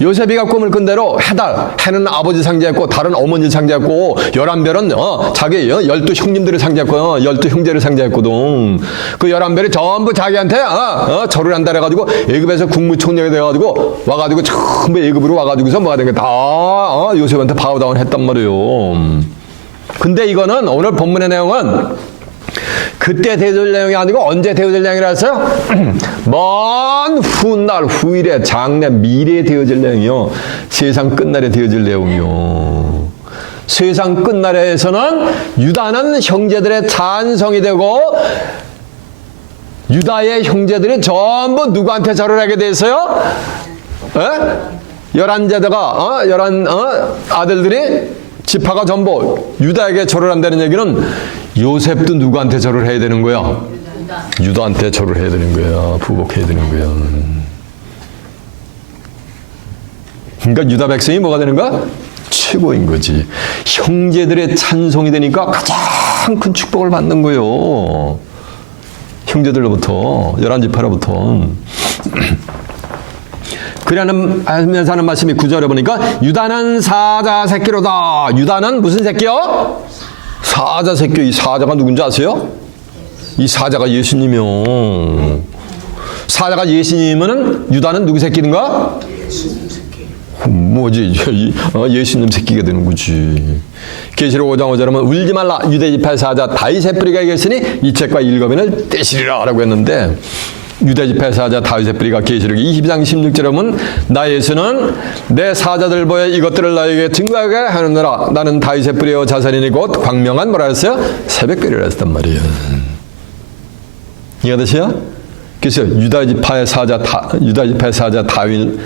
요셉이가 꿈을 꾼 대로 해는 아버지 상제했고 달은 어머니 상제했고 11별은 자기 12 형님들을 상제했고 12 형제를 상제했거든. 그 11별이 전부 자기한테 절을 한다 해가지고 애굽에서 국무총리가 돼가지고 와가지고 전부 애굽으로 와가지고서 뭐가 된 게 다 요셉한테 바우다운 했단 말이에요. 근데 이거는 오늘 본문의 내용은 그때 되어질 내용이 아니고 언제 되어질 내용이라 했어요? 먼 훗날 후일에 장래 미래에 되어질 내용이요. 세상 끝날에 되어질 내용이요. 세상 끝날에서는 유다는 형제들의 찬성이 되고 유다의 형제들이 전부 누구한테 절을 하게 됐어요? 11제자가 11 아들들이 지파가 전부 유다에게 절을 한다는 얘기는 요셉도 누구한테 절을 해야 되는 거야? 유다한테 절을 해야 되는 거야. 부복해야 되는 거야. 그러니까 유다 백성이 뭐가 되는 거야? 최고인 거지. 형제들의 찬송이 되니까 가장 큰 축복을 받는 거예요. 형제들로부터 11지파로부터. 그러는 하면서 하는 말씀이 9절에 보니까 유다는 사자 새끼로다. 유다는 무슨 새끼요? 사자 새끼. 이 사자가 누군지 아세요? 이 사자가 예수님이요. 사자가 예수님이면 유다는 누구 새끼인가? 예수님 새끼. 뭐지? 예수님 새끼가 되는 거지. 계시록 5장 5절에 보면 울지 말라. 유대 지파의 사자 다윗의 뿌리가 이겼으니 이 책과 읽어면을 떼시리라 라고 했는데 유대 지파의 사자 다윗의 뿌리가 계시록 22장 16절에 보면 나 예수는 내 사자들 보여 이것들을 너에게 증거하게 하느니라. 나는 다윗의 뿌리요 자손이니 곧 광명한 뭐라 했어요? 새벽별이라 했단 말이에요. 이해되세요? 그래서 유다 지파의 사자 다윗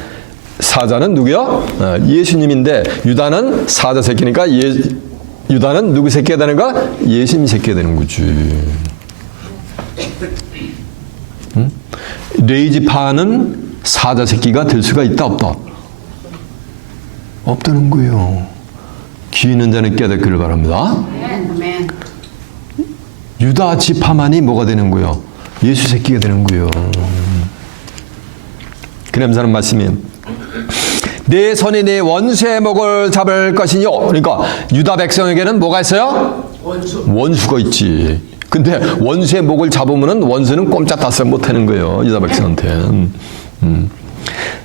사자는 누구요? 예수님인데 유다는 사자 새끼니까 유다는 누구 새끼가 되는가? 예수님 새끼가 되는 거지. 레이지파는 사자 새끼가 될 수가 있다 없다? 없다는 거예요. 귀 있는 자는 깨닫기를 바랍니다. 아멘. 유다 지파만이 뭐가 되는 거예요? 예수 새끼가 되는 거예요. 그러면서 하는 말씀이 내 손이 내 원수의 목을 잡을 것이요. 그러니까 유다 백성에게는 뭐가 있어요? 원수가 있지. 근데 원수의 목을 잡으면은 원수는 꼼짝달싹 못하는 거예요. 유다 백성한테.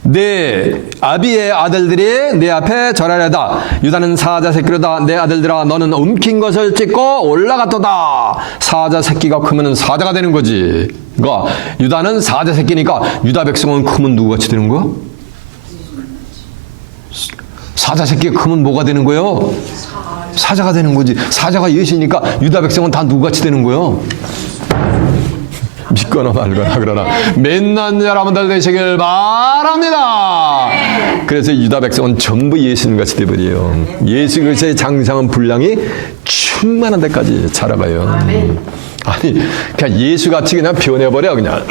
내 아비의 아들들이 내 앞에 절하려다. 유다는 사자 새끼로다. 내 아들들아 너는 움킨 것을 찢고 올라갔도다. 사자 새끼가 크면은 사자가 되는 거지. 그러니까 유다는 사자 새끼니까 유다 백성은 크면 누구같이 되는 거야? 사자 새끼가 크면 뭐가 되는 거예요? 사자가 되는 거지. 사자가 예수니까 유다 백성은 다 누구같이 되는 거예요? 믿거나 말거나 그러나 맨난 여러분들 되시길 바랍니다. 그래서 유다 백성은 전부 예수님같이 돼버려요. 예수 그리스도의 장성한 분량이 충만한 데까지 자라가요. 아니 그냥 예수같이 그냥 변해버려 그냥.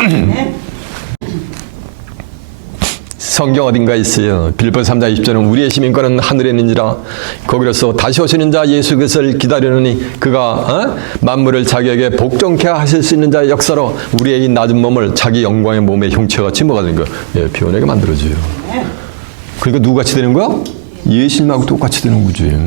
성경 어딘가 있어요. 빌립보서 3장 20절은 우리의 시민권은 하늘에 있는지라 거기로서 다시 오시는 자 예수 그리스도를 기다리느니 그가 만물을 자기에게 복종케 하실 수 있는 자의 역사로 우리의 이 낮은 몸을 자기 영광의 몸의 형체같이 뭐가 되는 거야? 예, 변하게 만들어줘요. 그러니까 누구같이 되는 거야? 예수님하고 똑같이 되는 거지.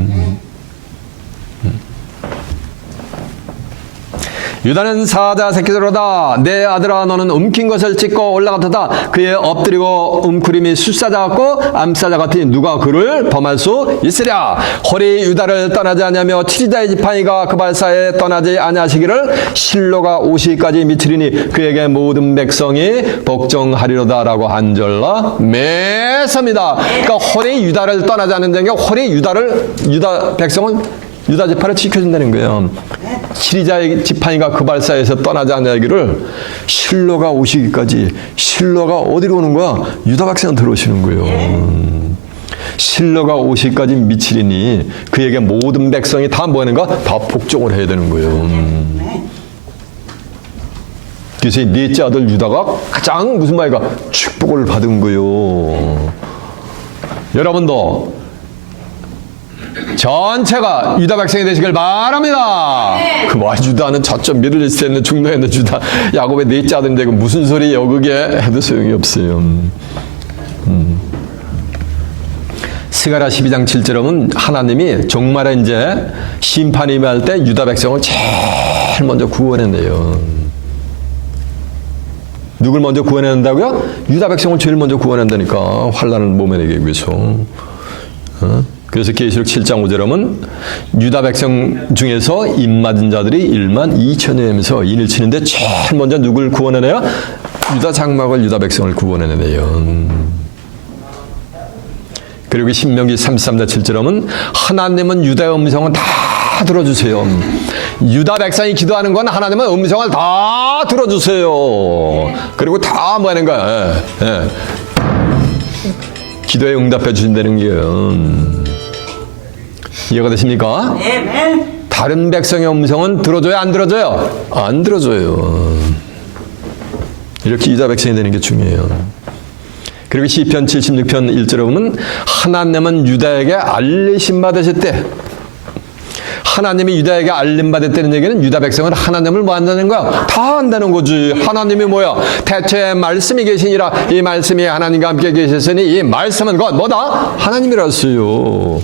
유다는 사자 새끼들로다. 내 아들아 너는 움킨 것을 찢고 올라갔다. 그의 엎드리고 움크림이 숫사자 같고 암사자 같으니 누가 그를 범할 수 있으랴. 홀이 유다를 떠나지 아니하며 치리자의 지팡이가 그 발사에 떠나지 아니하시기를 실로가 오시기까지 미치리니 그에게 모든 백성이 복종하리로다라고 한절라 매섭니다. 그러니까 홀이 유다를 떠나지 않는 게 홀이 유다 백성은 유다 지파를 지켜준다는 거예요. 치리자의 지팡이가 그 발사에서 떠나지 않냐기를 실로가 오시기까지. 실로가 어디로 오는 거야? 유다 백성 들어오시는 거예요. 실로가 오시기까지 미치리니 그에게 모든 백성이 다 뭐하는가? 다 복종을 해야 되는 거예요. 그래서 넷째 아들 유다가 가장 무슨 말인가? 축복을 받은 거예요. 여러분도 전체가 유다 백성이 되시길 바랍니다. 그 뭐 유다는 저쪽 미들리스트에 있는 중도에 있는 유다 야곱의 넷째 아들인데 그 무슨 소리예요? 그게 해도 소용이 없어요. 스가랴 12장 7절은 하나님이 종말에 이제 심판이 임할 때 유다 백성을 제일 먼저 구원해내요. 누굴 먼저 구원해낸다고요? 유다 백성을 제일 먼저 구원한다니까. 환난을 모면하기 위해서. 그래서 계시록 7장 5절에 보면 유다 백성 중에서 입맞은 자들이 1만 2천여면서 인을 치는데 제일 먼저 누굴 구원해내요? 유다 장막을 유다 백성을 구원해내요. 그리고 신명기 33장 7절에 보면 하나님은 유다의 음성은 다 들어주세요. 유다 백성이 기도하는 건 하나님은 음성을 다 들어주세요. 그리고 다 뭐 하는 거야? 기도에 응답해 주신다는 거예요. 이해가 되십니까? 네. 다른 백성의 음성은 들어줘요? 안 들어줘요? 안 들어줘요. 이렇게 유다 백성이 되는 게 중요해요. 그리고 시편 76편 1절에 보면 하나님은 유다에게 알리심 받으셨대. 하나님이 유다에게 알림 받았다는 얘기는 유다 백성은 하나님을 뭐 한다는 거야? 다 한다는 거지. 하나님이 뭐야? 대체 말씀이 계시니라. 이 말씀이 하나님과 함께 계셨으니 이 말씀은 곧 뭐다? 하나님이라서요.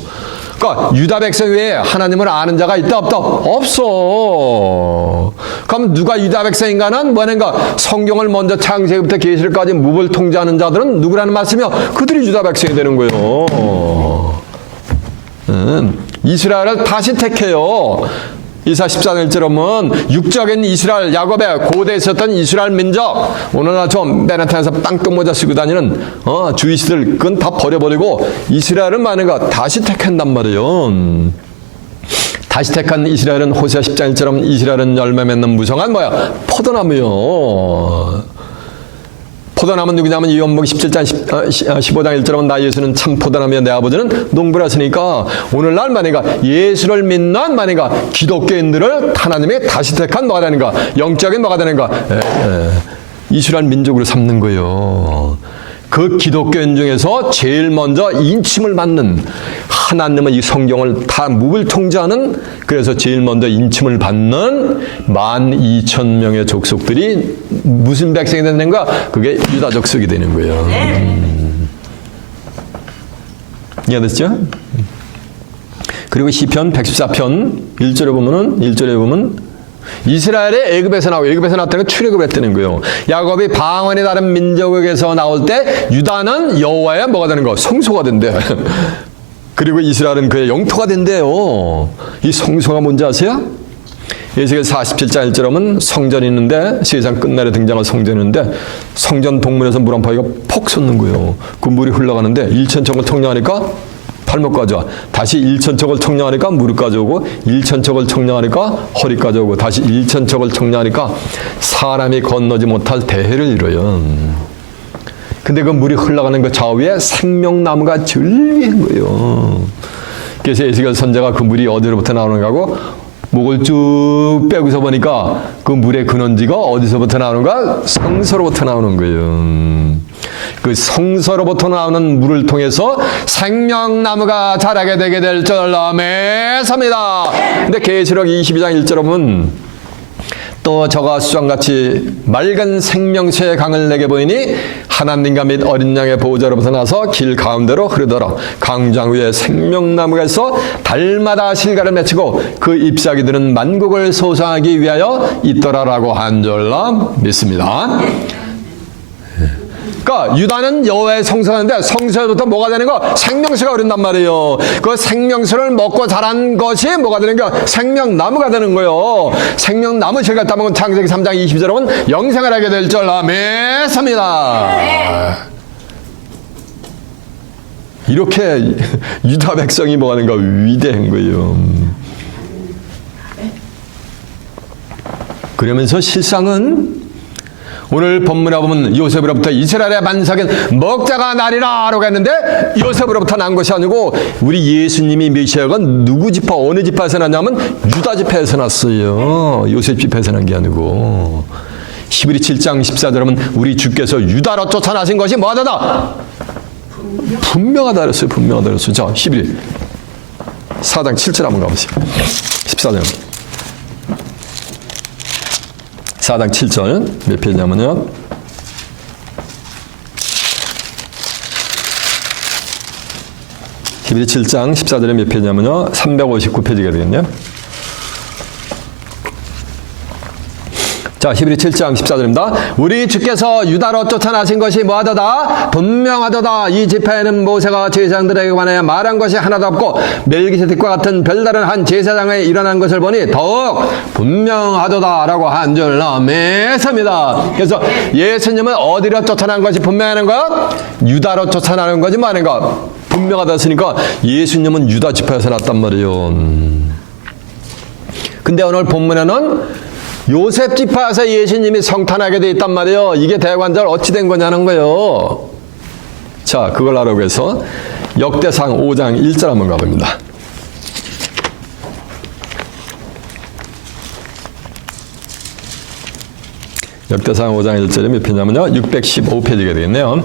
그러니까 유다 백성 외에 하나님을 아는 자가 있다 없다? 없어. 그럼 누가 유다 백성인가는 뭐는가? 성경을 먼저 창세기부터 계시록까지 무을 통제하는 자들은 누구라는 말씀이요? 그들이 유다 백성이 되는 거예요. 이스라엘을 다시 택해요. 이사 14장 1절에 보면 육적인 이스라엘, 야곱의 고대에 있었던 이스라엘 민족, 오늘날 좀 맨하탄에서 땅끝 모자 쓰고 다니는 주이시들 그건 다 버려버리고 이스라엘은 많은가 다시 택한단 말이에요. 다시 택한 이스라엘은 호세아 10장 1절에 이스라엘은 열매 맺는 무성한 뭐야? 포도나무요. 포도나무는 누구냐면 요한복음 17장 15장 1절에 나 예수는 참 포도나무여 내 아버지는 농부라시니까 오늘날 만약에 예수를 믿는 만약에 기독교인들을 하나님이 다시 택한 뭐가 되는가? 영적인 뭐가 되는가? 이스라엘 민족으로 삼는 거예요. 그 기독교인 중에서 제일 먼저 인침을 받는 하나님은 이 성경을 다 무을 통제하는 그래서 제일 먼저 인침을 받는 12,000명의 족속들이 무슨 백성이 되는가? 그게 유다 족속이 되는 거예요. 이해됐죠? 그리고 시편 114편 1절에 보면 이스라엘이 애굽에서 나왔다는 건 출애굽했다는 거예요. 야곱이 방언이 다른 민족에게서 나올 때 유다는 여호와의 뭐가 되는 거? 성소가 된대. 그리고 이스라엘은 그의 영토가 된대요. 이 성소가 뭔지 아세요? 에스겔 47장 1절에 보면 성전이 있는데 세상 끝날에 등장할 성전이 있는데 성전 동문에서 물 한 파기가 폭 솟는 거예요. 그 물이 흘러가는데 1,000척을 청량하니까 발목까지 와. 다시 1,000척을 청량하니까 무릎까지 오고 1,000척을 청량하니까 허리까지 오고 다시 1,000척을 청량하니까 사람이 건너지 못할 대해를 이뤄요. 근데 그 물이 흘러가는 그 좌우에 생명나무가 절위한 거예요. 그래서 에스겔 선지자가 그 물이 어디로부터 나오는가 하고 목을 쭉 빼고서 보니까 그 물의 근원지가 어디서부터 나오는가? 성서로부터 나오는 거예요. 그 성서로부터 나오는 물을 통해서 생명나무가 자라게 되게 될 줄로 매섭니다. 근데 계시록 22장 1절에 보면 또 저가 수정같이 맑은 생명수의 강을 내게 보이니 하나님과 및 어린 양의 보호자로부터 나서 길 가운데로 흐르더라. 강장 위에 생명나무가 있어 달마다 실과를 맺히고 그 잎사귀들은 만국을 소성하기 위하여 있더라라고 한 줄로 믿습니다. 그러니까 유다는 여호와의 성소하는데 성소에부터 뭐가 되는 거? 생명수가 흐른단 말이에요. 그 생명수를 먹고 자란 것이 뭐가 되는 거? 생명나무가 되는 거예요. 생명나무 실과 따먹은 창세기 3장 20절은 영생을 하게 될 줄 믿습니다. 이렇게 유다 백성이 뭐가 되는 거? 위대한 거예요. 그러면서 실상은 오늘 본문에 보면 요셉으로부터 이스라엘의 만삭은 먹자가 나리라 라고 했는데 요셉으로부터 난 것이 아니고 우리 예수님이 메시아가 누구 지파 어느 지파에서 났냐면 유다 지파에서 났어요. 요셉 지파에서 난 게 아니고. 히브리 7장 14절에 보면 우리 주께서 유다로 쫓아나신 것이 뭐하다? 분명하다 그랬어요. 분명하다 그랬어요. 자, 히브리 4장 7절 한번 가보세요. 14절 4장 7절 몇 페이지냐면요. 히브리 7장 14절에 몇 페이지냐면요. 359페이지가 되겠네요. 자, 히브리 7장 14절입니다. 우리 주께서 유다로 쫓아나신 것이 뭐하도다? 분명하도다. 이 집회에는 모세가 제사장들에게 관하여 말한 것이 하나도 없고 멜기세덱과 같은 별다른 한 제사장에 일어난 것을 보니 더욱 분명하도다 라고 한 줄로 믿습니다. 그래서 예수님은 어디로 쫓아난 것이 분명하는 거야? 유다로 쫓아나는 거지 뭐 하는 거야? 분명하다 했으니까 예수님은 유다 지파에서 났단 말이에요. 근데 오늘 본문에는 요셉 지파에서 예수님이 성탄하게 돼 있단 말이에요. 이게 대관절 어찌 된 거냐는 거예요. 자, 그걸 알아보기 위해서 역대상 5장 1절 한번 가봅니다. 역대상 5장 1절이 몇 페이지냐면요. 615페이지가 되겠네요.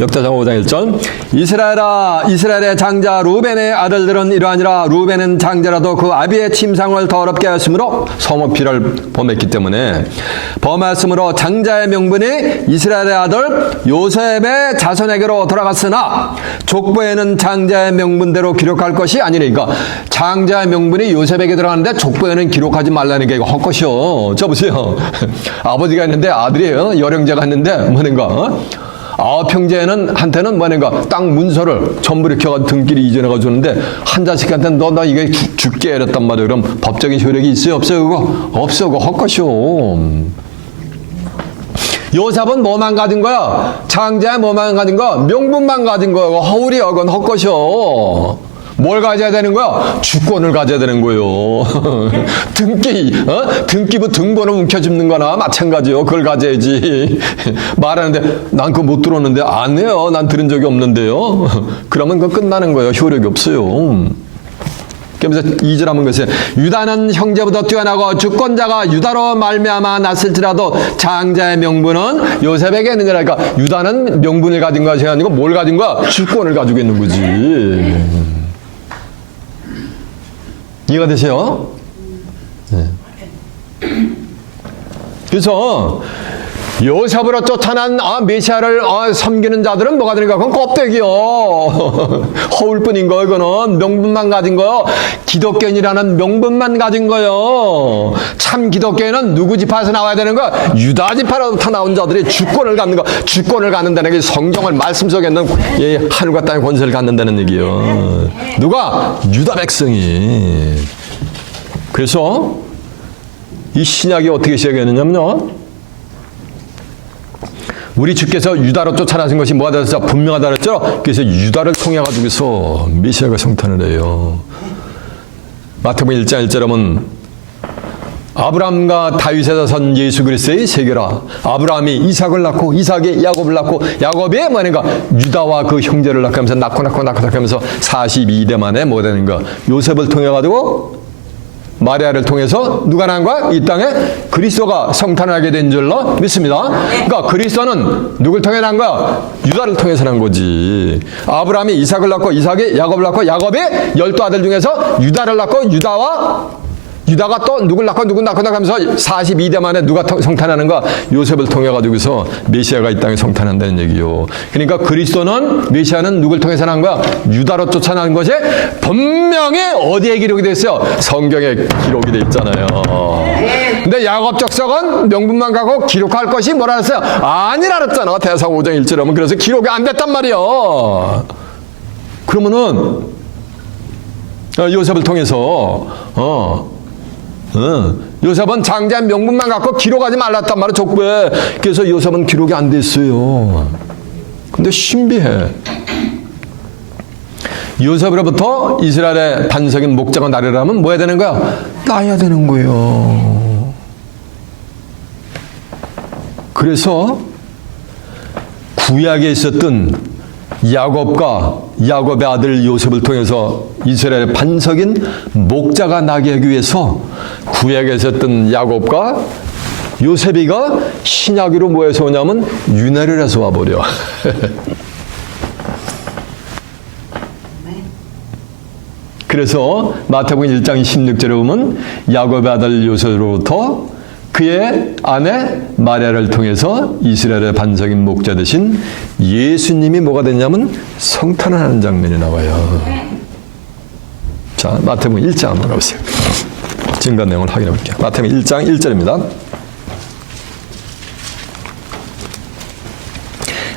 역대상 5장 1절 이스라엘아 이스라엘의 장자 루벤의 아들들은 이러하니라. 루벤은 장자라도 그 아비의 침상을 더럽게 하였으므로 성읍피를 범했기 때문에 범하였으므로 장자의 명분이 이스라엘의 아들 요셉의 자손에게로 돌아갔으나 족보에는 장자의 명분대로 기록할 것이 아니니까. 장자의 명분이 요셉에게 들어가는데 족보에는 기록하지 말라는 게 이거 헛것이요. 저 보세요. 아버지가 있는데 아들이에요. 열형제가 있는데 뭐는가? 아홉 형제는 한테는 뭐는가 땅 문서를 전부 이렇게 등끼리 이전해가 주는데 한 자식한테는 너 이게 죽게 이랬단 말이에요. 그럼 법적인 효력이 있어요? 없어요? 그거? 없어. 그거 헛것이요. 요셉은 뭐만 가진 거야? 장자에 뭐만 가진 거야? 명분만 가진 거야. 허울이야. 그건 헛것이요. 뭘 가져야 되는 거야? 주권을 가져야 되는 거예요. 등기부 등본을 움켜집는 거나 마찬가지요. 그걸 가져야지. 말하는데 난 그거 못 들었는데 안 해요. 난 들은 적이 없는데요. 그러면 그거 끝나는 거예요. 효력이 없어요. 그러면서 2절 한번 보세요. 유다는 형제보다 뛰어나고 주권자가 유다로 말미암아 났을지라도 장자의 명분은 요셉에게 있는 거라니까. 유다는 명분을 가진 것이 아니고 뭘 가진 거야? 주권을 가지고 있는 거지. 이해가 되세요? 네. 그래서 요셉으로 쫓아난 메시아를 섬기는 자들은 뭐가 되는가? 그건 껍데기요. 허울뿐인 거예요. 그거는 명분만 가진 거요. 기독교인이라는 명분만 가진 거요. 참 기독교인은 누구 지파에서 나와야 되는 거야? 유다 지파로부터 나온 자들이 주권을 갖는 거. 주권을 갖는다는 게 성경을 말씀 속에 있는 하늘과 땅의 권세를 갖는다는 얘기예요. 누가? 유다 백성이. 그래서 이 신약이 어떻게 시작했느냐면요. 우리 주께서 유다로 쫓아나신 것이 뭐가 되었어? 분명하다 그랬죠? 그래서 유다를 통해 가지고서 메시아가 성탄을 해요. 마태복음 1장 1절에 보면 아브라함과 다윗에서 선 예수 그리스도의 세계라. 아브라함이 이삭을 낳고 이삭이 야곱을 낳고 야곱이 뭐냐니까 유다와 그 형제를 낳고 낳고 하면서 42대 만에 뭐가 되는가? 요셉을 통해 가지고 마리아를 통해서 누가 난 거야? 이 땅에 그리스도가 성탄하게 된 줄로 믿습니다. 그러니까 그리스도는 누굴 통해 난 거야? 유다를 통해서 난 거지. 아브라함이 이삭을 낳고 이삭이 야곱을 낳고 야곱이 12 아들 중에서 유다를 낳고 유다가 또 누굴 낳고 누굴 낳고 하면서 42대 만에 누가 성탄하는가? 요셉을 통해 가지고서 메시아가 이 땅에 성탄한다는 얘기요. 그러니까 그리스도는 메시아는 누굴 통해서 난 거야? 유다로 쫓아난 것이 분명히 어디에 기록이 돼 있어요? 성경에 기록이 돼 있잖아요. 근데 야곱 족속은 명분만 갖고 기록할 것이 뭐라 했어요? 아니라 그랬잖아. 대사 5장 1절에 보면. 그래서 기록이 안 됐단 말이요. 그러면은 요셉을 통해서 요셉은 장자의 명분만 갖고 기록하지 말랐단 말이야, 족보에. 그래서 요셉은 기록이 안 됐어요. 근데 신비해. 요셉으로부터 이스라엘의 반석인 목자가 나려면 뭐 해야 되는 거야? 나야 되는 거예요. 그래서 구약에 있었던 야곱의 아들 요셉을 통해서 이스라엘의 반석인 목자가 나게 하기 위해서 구약에 있었던 야곱과 요셉이가 신약으로 뭐해서 오냐면 윤회를 해서 와버려. 그래서 마태복음 1장 16절에 보면 야곱의 아들 요셉으로부터 그의 아내 마리아를 통해서 이스라엘의 반석인 목자 되신 예수님이 뭐가 됐냐면 성탄을 하는 장면이 나와요. 자, 마태복음 1장 한번 가보세요. 증거 내용을 확인해 볼게요. 마태복음 1장 1절입니다.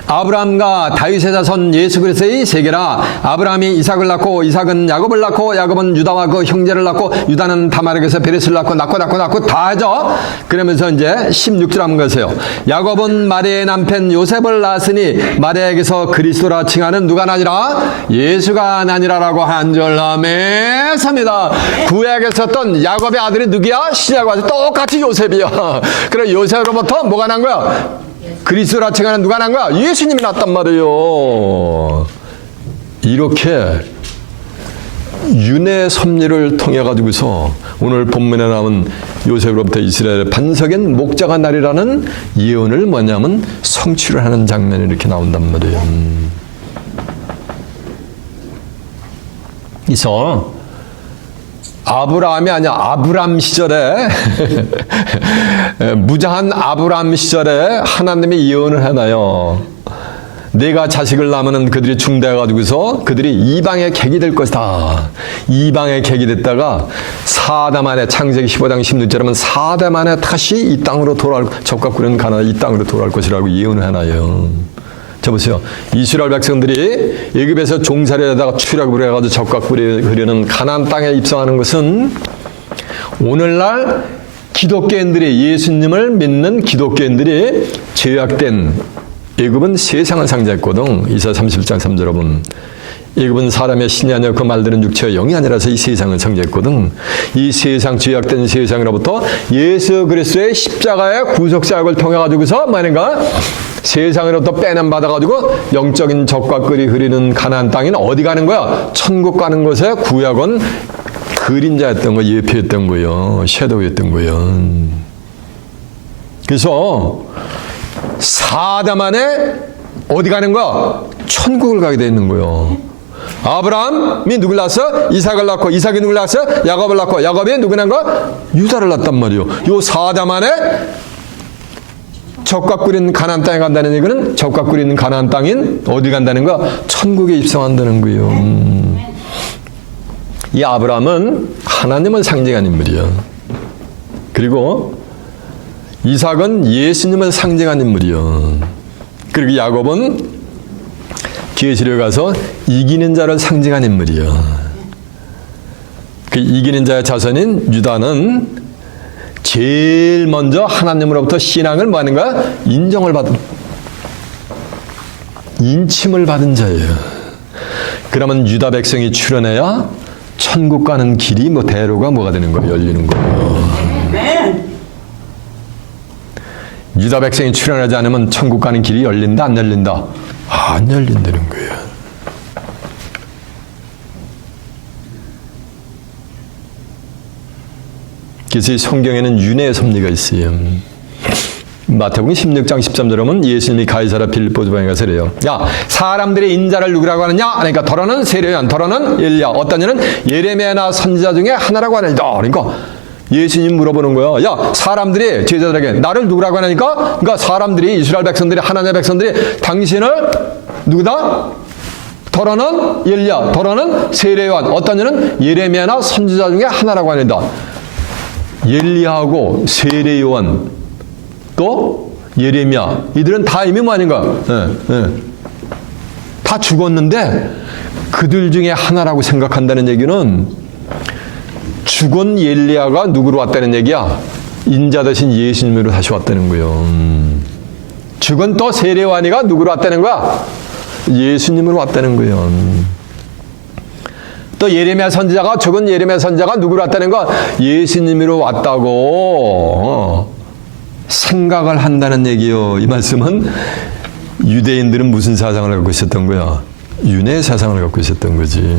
아브라함과 다윗의 자손 예수 그리스도의 세계라. 아브라함이 이삭을 낳고 이삭은 야곱을 낳고 야곱은 유다와 그 형제를 낳고 유다는 다말에게서 베레스를 낳고 다 하죠. 그러면서 이제 16절 한번 가세요. 야곱은 마리아의 남편 요셉을 낳았으니 마리아에게서 그리스도라 칭하는 누가 나니라? 예수가 나니라라고 한 줄 아멘 삽니다. 구약에 썼던 야곱의 아들이 누구야? 신약에 와서 똑같이 요셉이야. 그래 요셉으로부터 뭐가 난 거야? 그리스도라 칭하는 누가 난 거야? 예수님이 났단 말이에요. 이렇게 윤회 섭리를 통해 가지고서 오늘 본문에 나온 요셉으로부터 이스라엘의 반석인 목자가 나리라는 예언을 뭐냐면 성취를 하는 장면이 이렇게 나온단 말이에요. 그래서 아브라함이 아니야. 아브람 시절에 무장한 아브람 시절에 하나님이 예언을 해놔요. 내가 자식을 낳으면 그들이 중대해가지고서 그들이 이방의 객이 될 것이다. 이방의 객이 됐다가 4대 만에 창세기 15장 16절에 하면 4대 만에 다시 이 땅으로 돌아올 적과 꾸는 가나안 이 땅으로 돌아올 것이라고 예언을 해놔요. 자 보세요. 이스라엘 백성들이 애굽에서 종살이 하다가 출애굽을 해가지고 적과 꾸리는 가나안 땅에 입성하는 것은 오늘날 기독교인들이 예수님을 믿는 기독교인들이 죄악된 애굽은 세상을 상징했거든. 이사 37장 3절에 보면 애굽은 사람의 신이 아니라 그 말들은 육체와 영이 아니라서 이 세상을 상징했거든. 이 세상 죄악된 세상으로부터 예수 그리스도의 십자가의 구속사역을 통해 가지고서 뭐인가 세상으로부터 빼냄 받아가지고 영적인 적과 끓이 흐리는 가나안 땅인 어디 가는 거야? 천국 가는 것에 구약은 그림자였던 거, 예표였던 거예요. 섀도우였던 거예요. 그래서 4대 만에 어디 가는 거야? 천국을 가게 돼 있는 거예요. 아브라함이 누굴 낳았어? 이삭을 낳고 이삭이 누굴 낳았어? 야곱을 낳고 야곱이 누구 낳은 거야? 유다를 낳았단 말이에요. 요 4대 만에 적과 꿀인 가나안 땅에 간다는 얘기는 적과 꿀인 가나안 땅인 어디 간다는 거야? 천국에 입성한다는 거예요. 이 아브라함은 하나님을 상징한 인물이야. 그리고 이삭은 예수님을 상징한 인물이야. 그리고 야곱은 계시록에 가서 이기는 자를 상징한 인물이야. 그 이기는 자의 자손인 유다는 제일 먼저 하나님으로부터 신앙을 뭐 하는 거야? 인침을 받은 자예요. 그러면 유다 백성이 출현해야 천국 가는 길이 뭐 대로가 뭐가 되는 거예요? 열리는 거예요. 유다 백성이 출현하지 않으면 천국 가는 길이 열린다, 안 열린다? 안 열린다는 거예요. 그래서 이 성경에는 윤회의 섭리가 있어요. 마태복음 16장 13절에 보면 예수님이 가이사랴 빌립보 지방에 가서 이래요. 야, 사람들이 인자를 누구라고 하느냐? 그러니까 더러는 세례요한, 더러는 엘리야, 어떤 이는 예레미야나 선지자 중에 하나라고 하느니라. 그러니까 예수님 물어보는 거예요. 야, 사람들이 제자들에게 나를 누구라고 하냐니까? 그러니까 사람들이, 이스라엘 백성들이, 하나님의 백성들이 당신을 누구다? 더러는 엘리야, 더러는 세례요한, 어떤 이는 예레미야나 선지자 중에 하나라고 하느니라. 엘리야하고 세례요한 또 예레미야, 이들은 다 이미 뭐 아닌가? 다 죽었는데 그들 중에 하나라고 생각한다는 얘기는 죽은 엘리야가 누구로 왔다는 얘기야? 인자 대신 예수님으로 다시 왔다는 거예요. 죽은 또 세례요한이가 누구로 왔다는 거야? 예수님으로 왔다는 거예요. 또 예레미야 선지자가, 죽은 예레미야 선지자가 누구로 왔다는 거야? 예수님으로 왔다고 생각을 한다는 얘기요. 이 말씀은 유대인들은 무슨 사상을 갖고 있었던 거야? 윤회의 사상을 갖고 있었던 거지.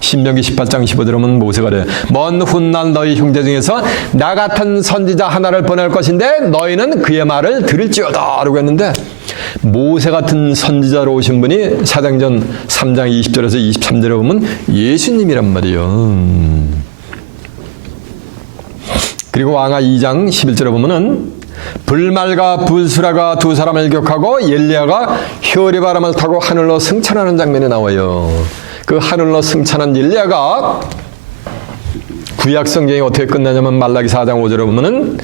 신명기 18장 15절에 보면 모세가 그래. 먼 훗날 너희 형제 중에서 나 같은 선지자 하나를 보낼 것인데 너희는 그의 말을 들을지어다 라고 했는데, 모세 같은 선지자로 오신 분이 사도행전 3장 20절에서 23절에 보면 예수님이란 말이에요. 그리고 왕하 2장 11절에 보면은 불말과 불수라가 두 사람을 격하고 엘리야가 혈이바람을 타고 하늘로 승천하는 장면이 나와요. 그 하늘로 승천한 엘리야가 구약 성경이 어떻게 끝나냐면 말라기 4장 5절에 보면은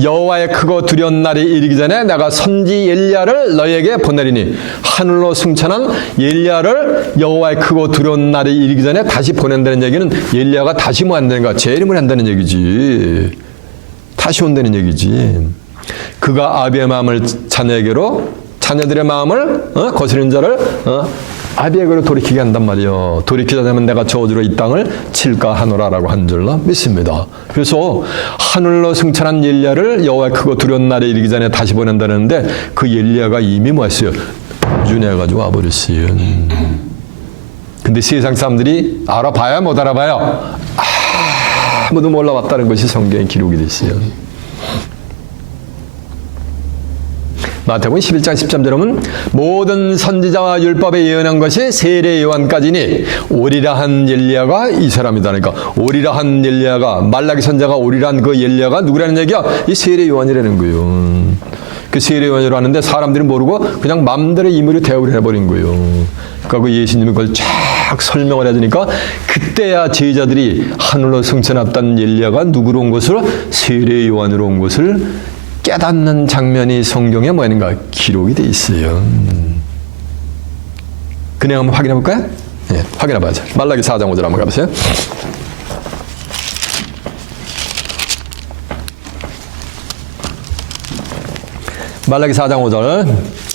여호와의 크고 두려운 날이 이르기 전에 내가 선지 엘리야를 너에게 보내리니, 하늘로 승천한 엘리야를 여호와의 크고 두려운 날이 이르기 전에 다시 보낸다는 얘기는 엘리야가 다시 뭐 한다는가? 재림을 한다는 얘기지. 다시 온다는 얘기지. 그가 아비의 마음을 자녀에게로, 자녀들의 마음을 거스르는 자를 아비에게로 돌이키게 한단 말이에요. 돌이키자면 내가 저주로 이 땅을 칠까 하노라라고 한 줄로 믿습니다. 그래서 하늘로 승천한 엘리야를 여호와의 크고 두려운 날에 이르기 전에 다시 보낸다는데, 그 엘리야가 이미 뭐 했어요? 윤회해가지고 와버렸어요. 근데 세상 사람들이 알아봐야 못 알아봐요? 아무도 몰라봤다는 것이 성경에 기록이 됐어요. 마태복음 11장 13절에 보면 모든 선지자와 율법에 예언한 것이 세례 요한까지니 오리라 한 엘리야가 이 사람이다. 그러니까 오리라 한 엘리야가, 말라기 선자가 오리라 한 그 엘리야가 누구라는 얘기야? 이 세례 요한이라는 거예요. 그 세례 요한이라고 하는데 사람들이 모르고 그냥 마음대로 임의로 대우를 해버린 거예요. 그러니까 그 예수님이 그걸 쫙 설명을 해주니까 그때야 제자들이 하늘로 승천했던 엘리야가 누구로 온 것을, 세례 요한으로 온 것을 깨닫는 장면이 성경에 뭐인가 기록이 돼 있어요. 그냥 한번 확인해 볼까요? 네, 확인해 봐야죠. 말라기 4장 5절 한번 가보세요. 말라기 4장 5절.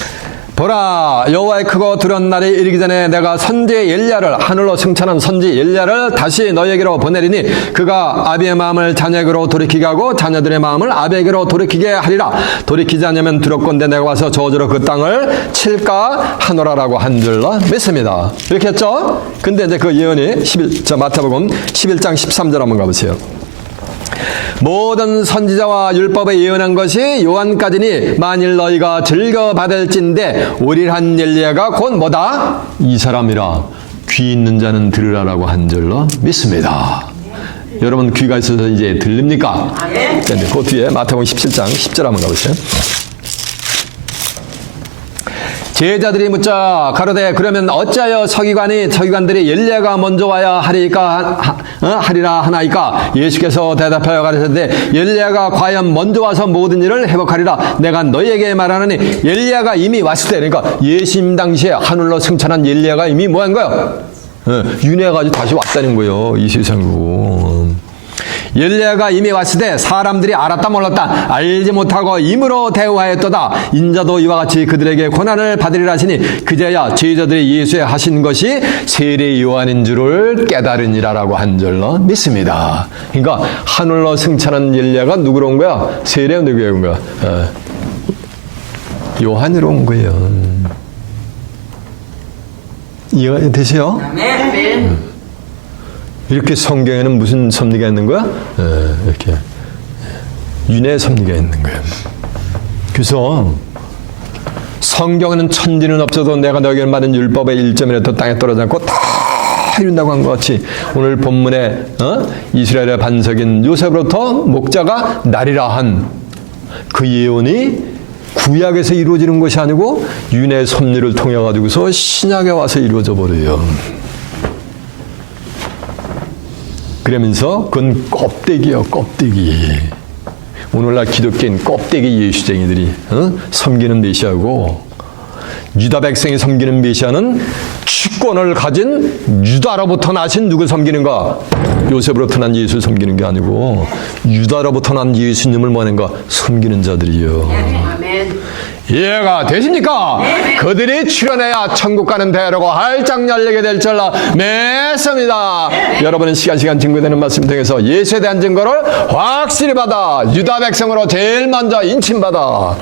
보라, 여호와의 크고 두려운 날이 이르기 전에 내가 선지 엘리야를, 하늘로 승천한 선지 엘리야를 다시 너희에게로 보내리니 그가 아비의 마음을 자녀에게로 돌이키게 하고 자녀들의 마음을 아비에게로 돌이키게 하리라. 돌이키지 않으면 두렵건대 내가 와서 저주로 그 땅을 칠까 하노라라고 한 줄로 믿습니다. 이렇게 했죠? 근데 이제 그 예언이 마태복음 11장 13절 한번 가보세요. 모든 선지자와 율법에 예언한 것이 요한까지니 만일 너희가 즐겨 받을진대 오리한 엘리야가 곧 뭐다? 이 사람이라. 귀 있는 자는 들으라라고 한 줄로 믿습니다. 여러분 귀가 있어서 이제 들립니까? 네. 그 뒤에 마태복음 17장 10절 한번 가보세요. 제자들이 묻자 가로되 그러면 어찌하여 서기관들이 엘리야가 먼저 와야 하리라 하나이까? 예수께서 대답하여 가르치되 엘리야가 과연 먼저 와서 모든 일을 회복하리라. 내가 너희에게 말하노니 엘리야가 이미 왔을 때, 그러니까 예수님 당시에 하늘로 승천한 엘리야가 이미 뭐 한 거야? 윤회해가지고 다시 왔다는 거예요. 이 세상으로. 엘리야가 이미 왔을 때 사람들이 알았다 몰랐다 알지 못하고 임으로 대우하였도다. 인자도 이와 같이 그들에게 고난을 받으리라 하시니 그제야 제자들이 예수에 하신 것이 세례 요한인 줄을 깨달으니라라고 한 줄로 믿습니다. 그러니까 하늘로 승천한 엘리야가 누구로 온 거야? 세례 누구에 온 거야? 요한으로 온 거예요. 이해가 되세요? 아멘. 이렇게 성경에는 무슨 섭리가 있는 거야? 이렇게 윤회 섭리가 있는 거예요. 그래서 성경에는 천지는 없어도 내가 너에게 말한 율법의 1점이라도 땅에 떨어지지 않고 다 이룬다고 한 것 같이 오늘 본문에 이스라엘의 반석인 요셉으로부터 목자가 나리라 한 그 예언이 구약에서 이루어지는 것이 아니고 윤회 섭리를 통해 가지고서 신약에 와서 이루어져 버려요. 그러면서 그건 껍데기예요, 껍데기. 오늘날 기독교인 껍데기 예수쟁이들이 섬기는 메시아고, 유다 백성이 섬기는 메시아는 주권을 가진 유다로부터 나신 누굴 섬기는가? 요셉으로부터 난 예수를 섬기는 게 아니고 유다로부터 난 예수님을 뭐하는가? 섬기는 자들이요. 아멘. 이해가 되십니까? 네. 그들이 출현해야 천국 가는 대로가 활짝 열리게 될 줄 믿습니다. 네. 여러분은 시간 증거되는 말씀 통해서 예수에 대한 증거를 확실히 받아 유다 백성으로 제일 먼저 인침받아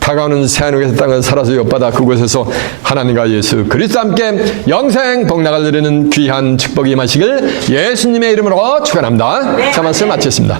다가오는 새하늘에서 땅을 살아서 엿받아 그곳에서 하나님과 예수 그리스도 함께 영생 복락을 누리는 귀한 축복이 임하시길 예수님의 이름으로 축원합니다. 자, 말씀 마치겠습니다.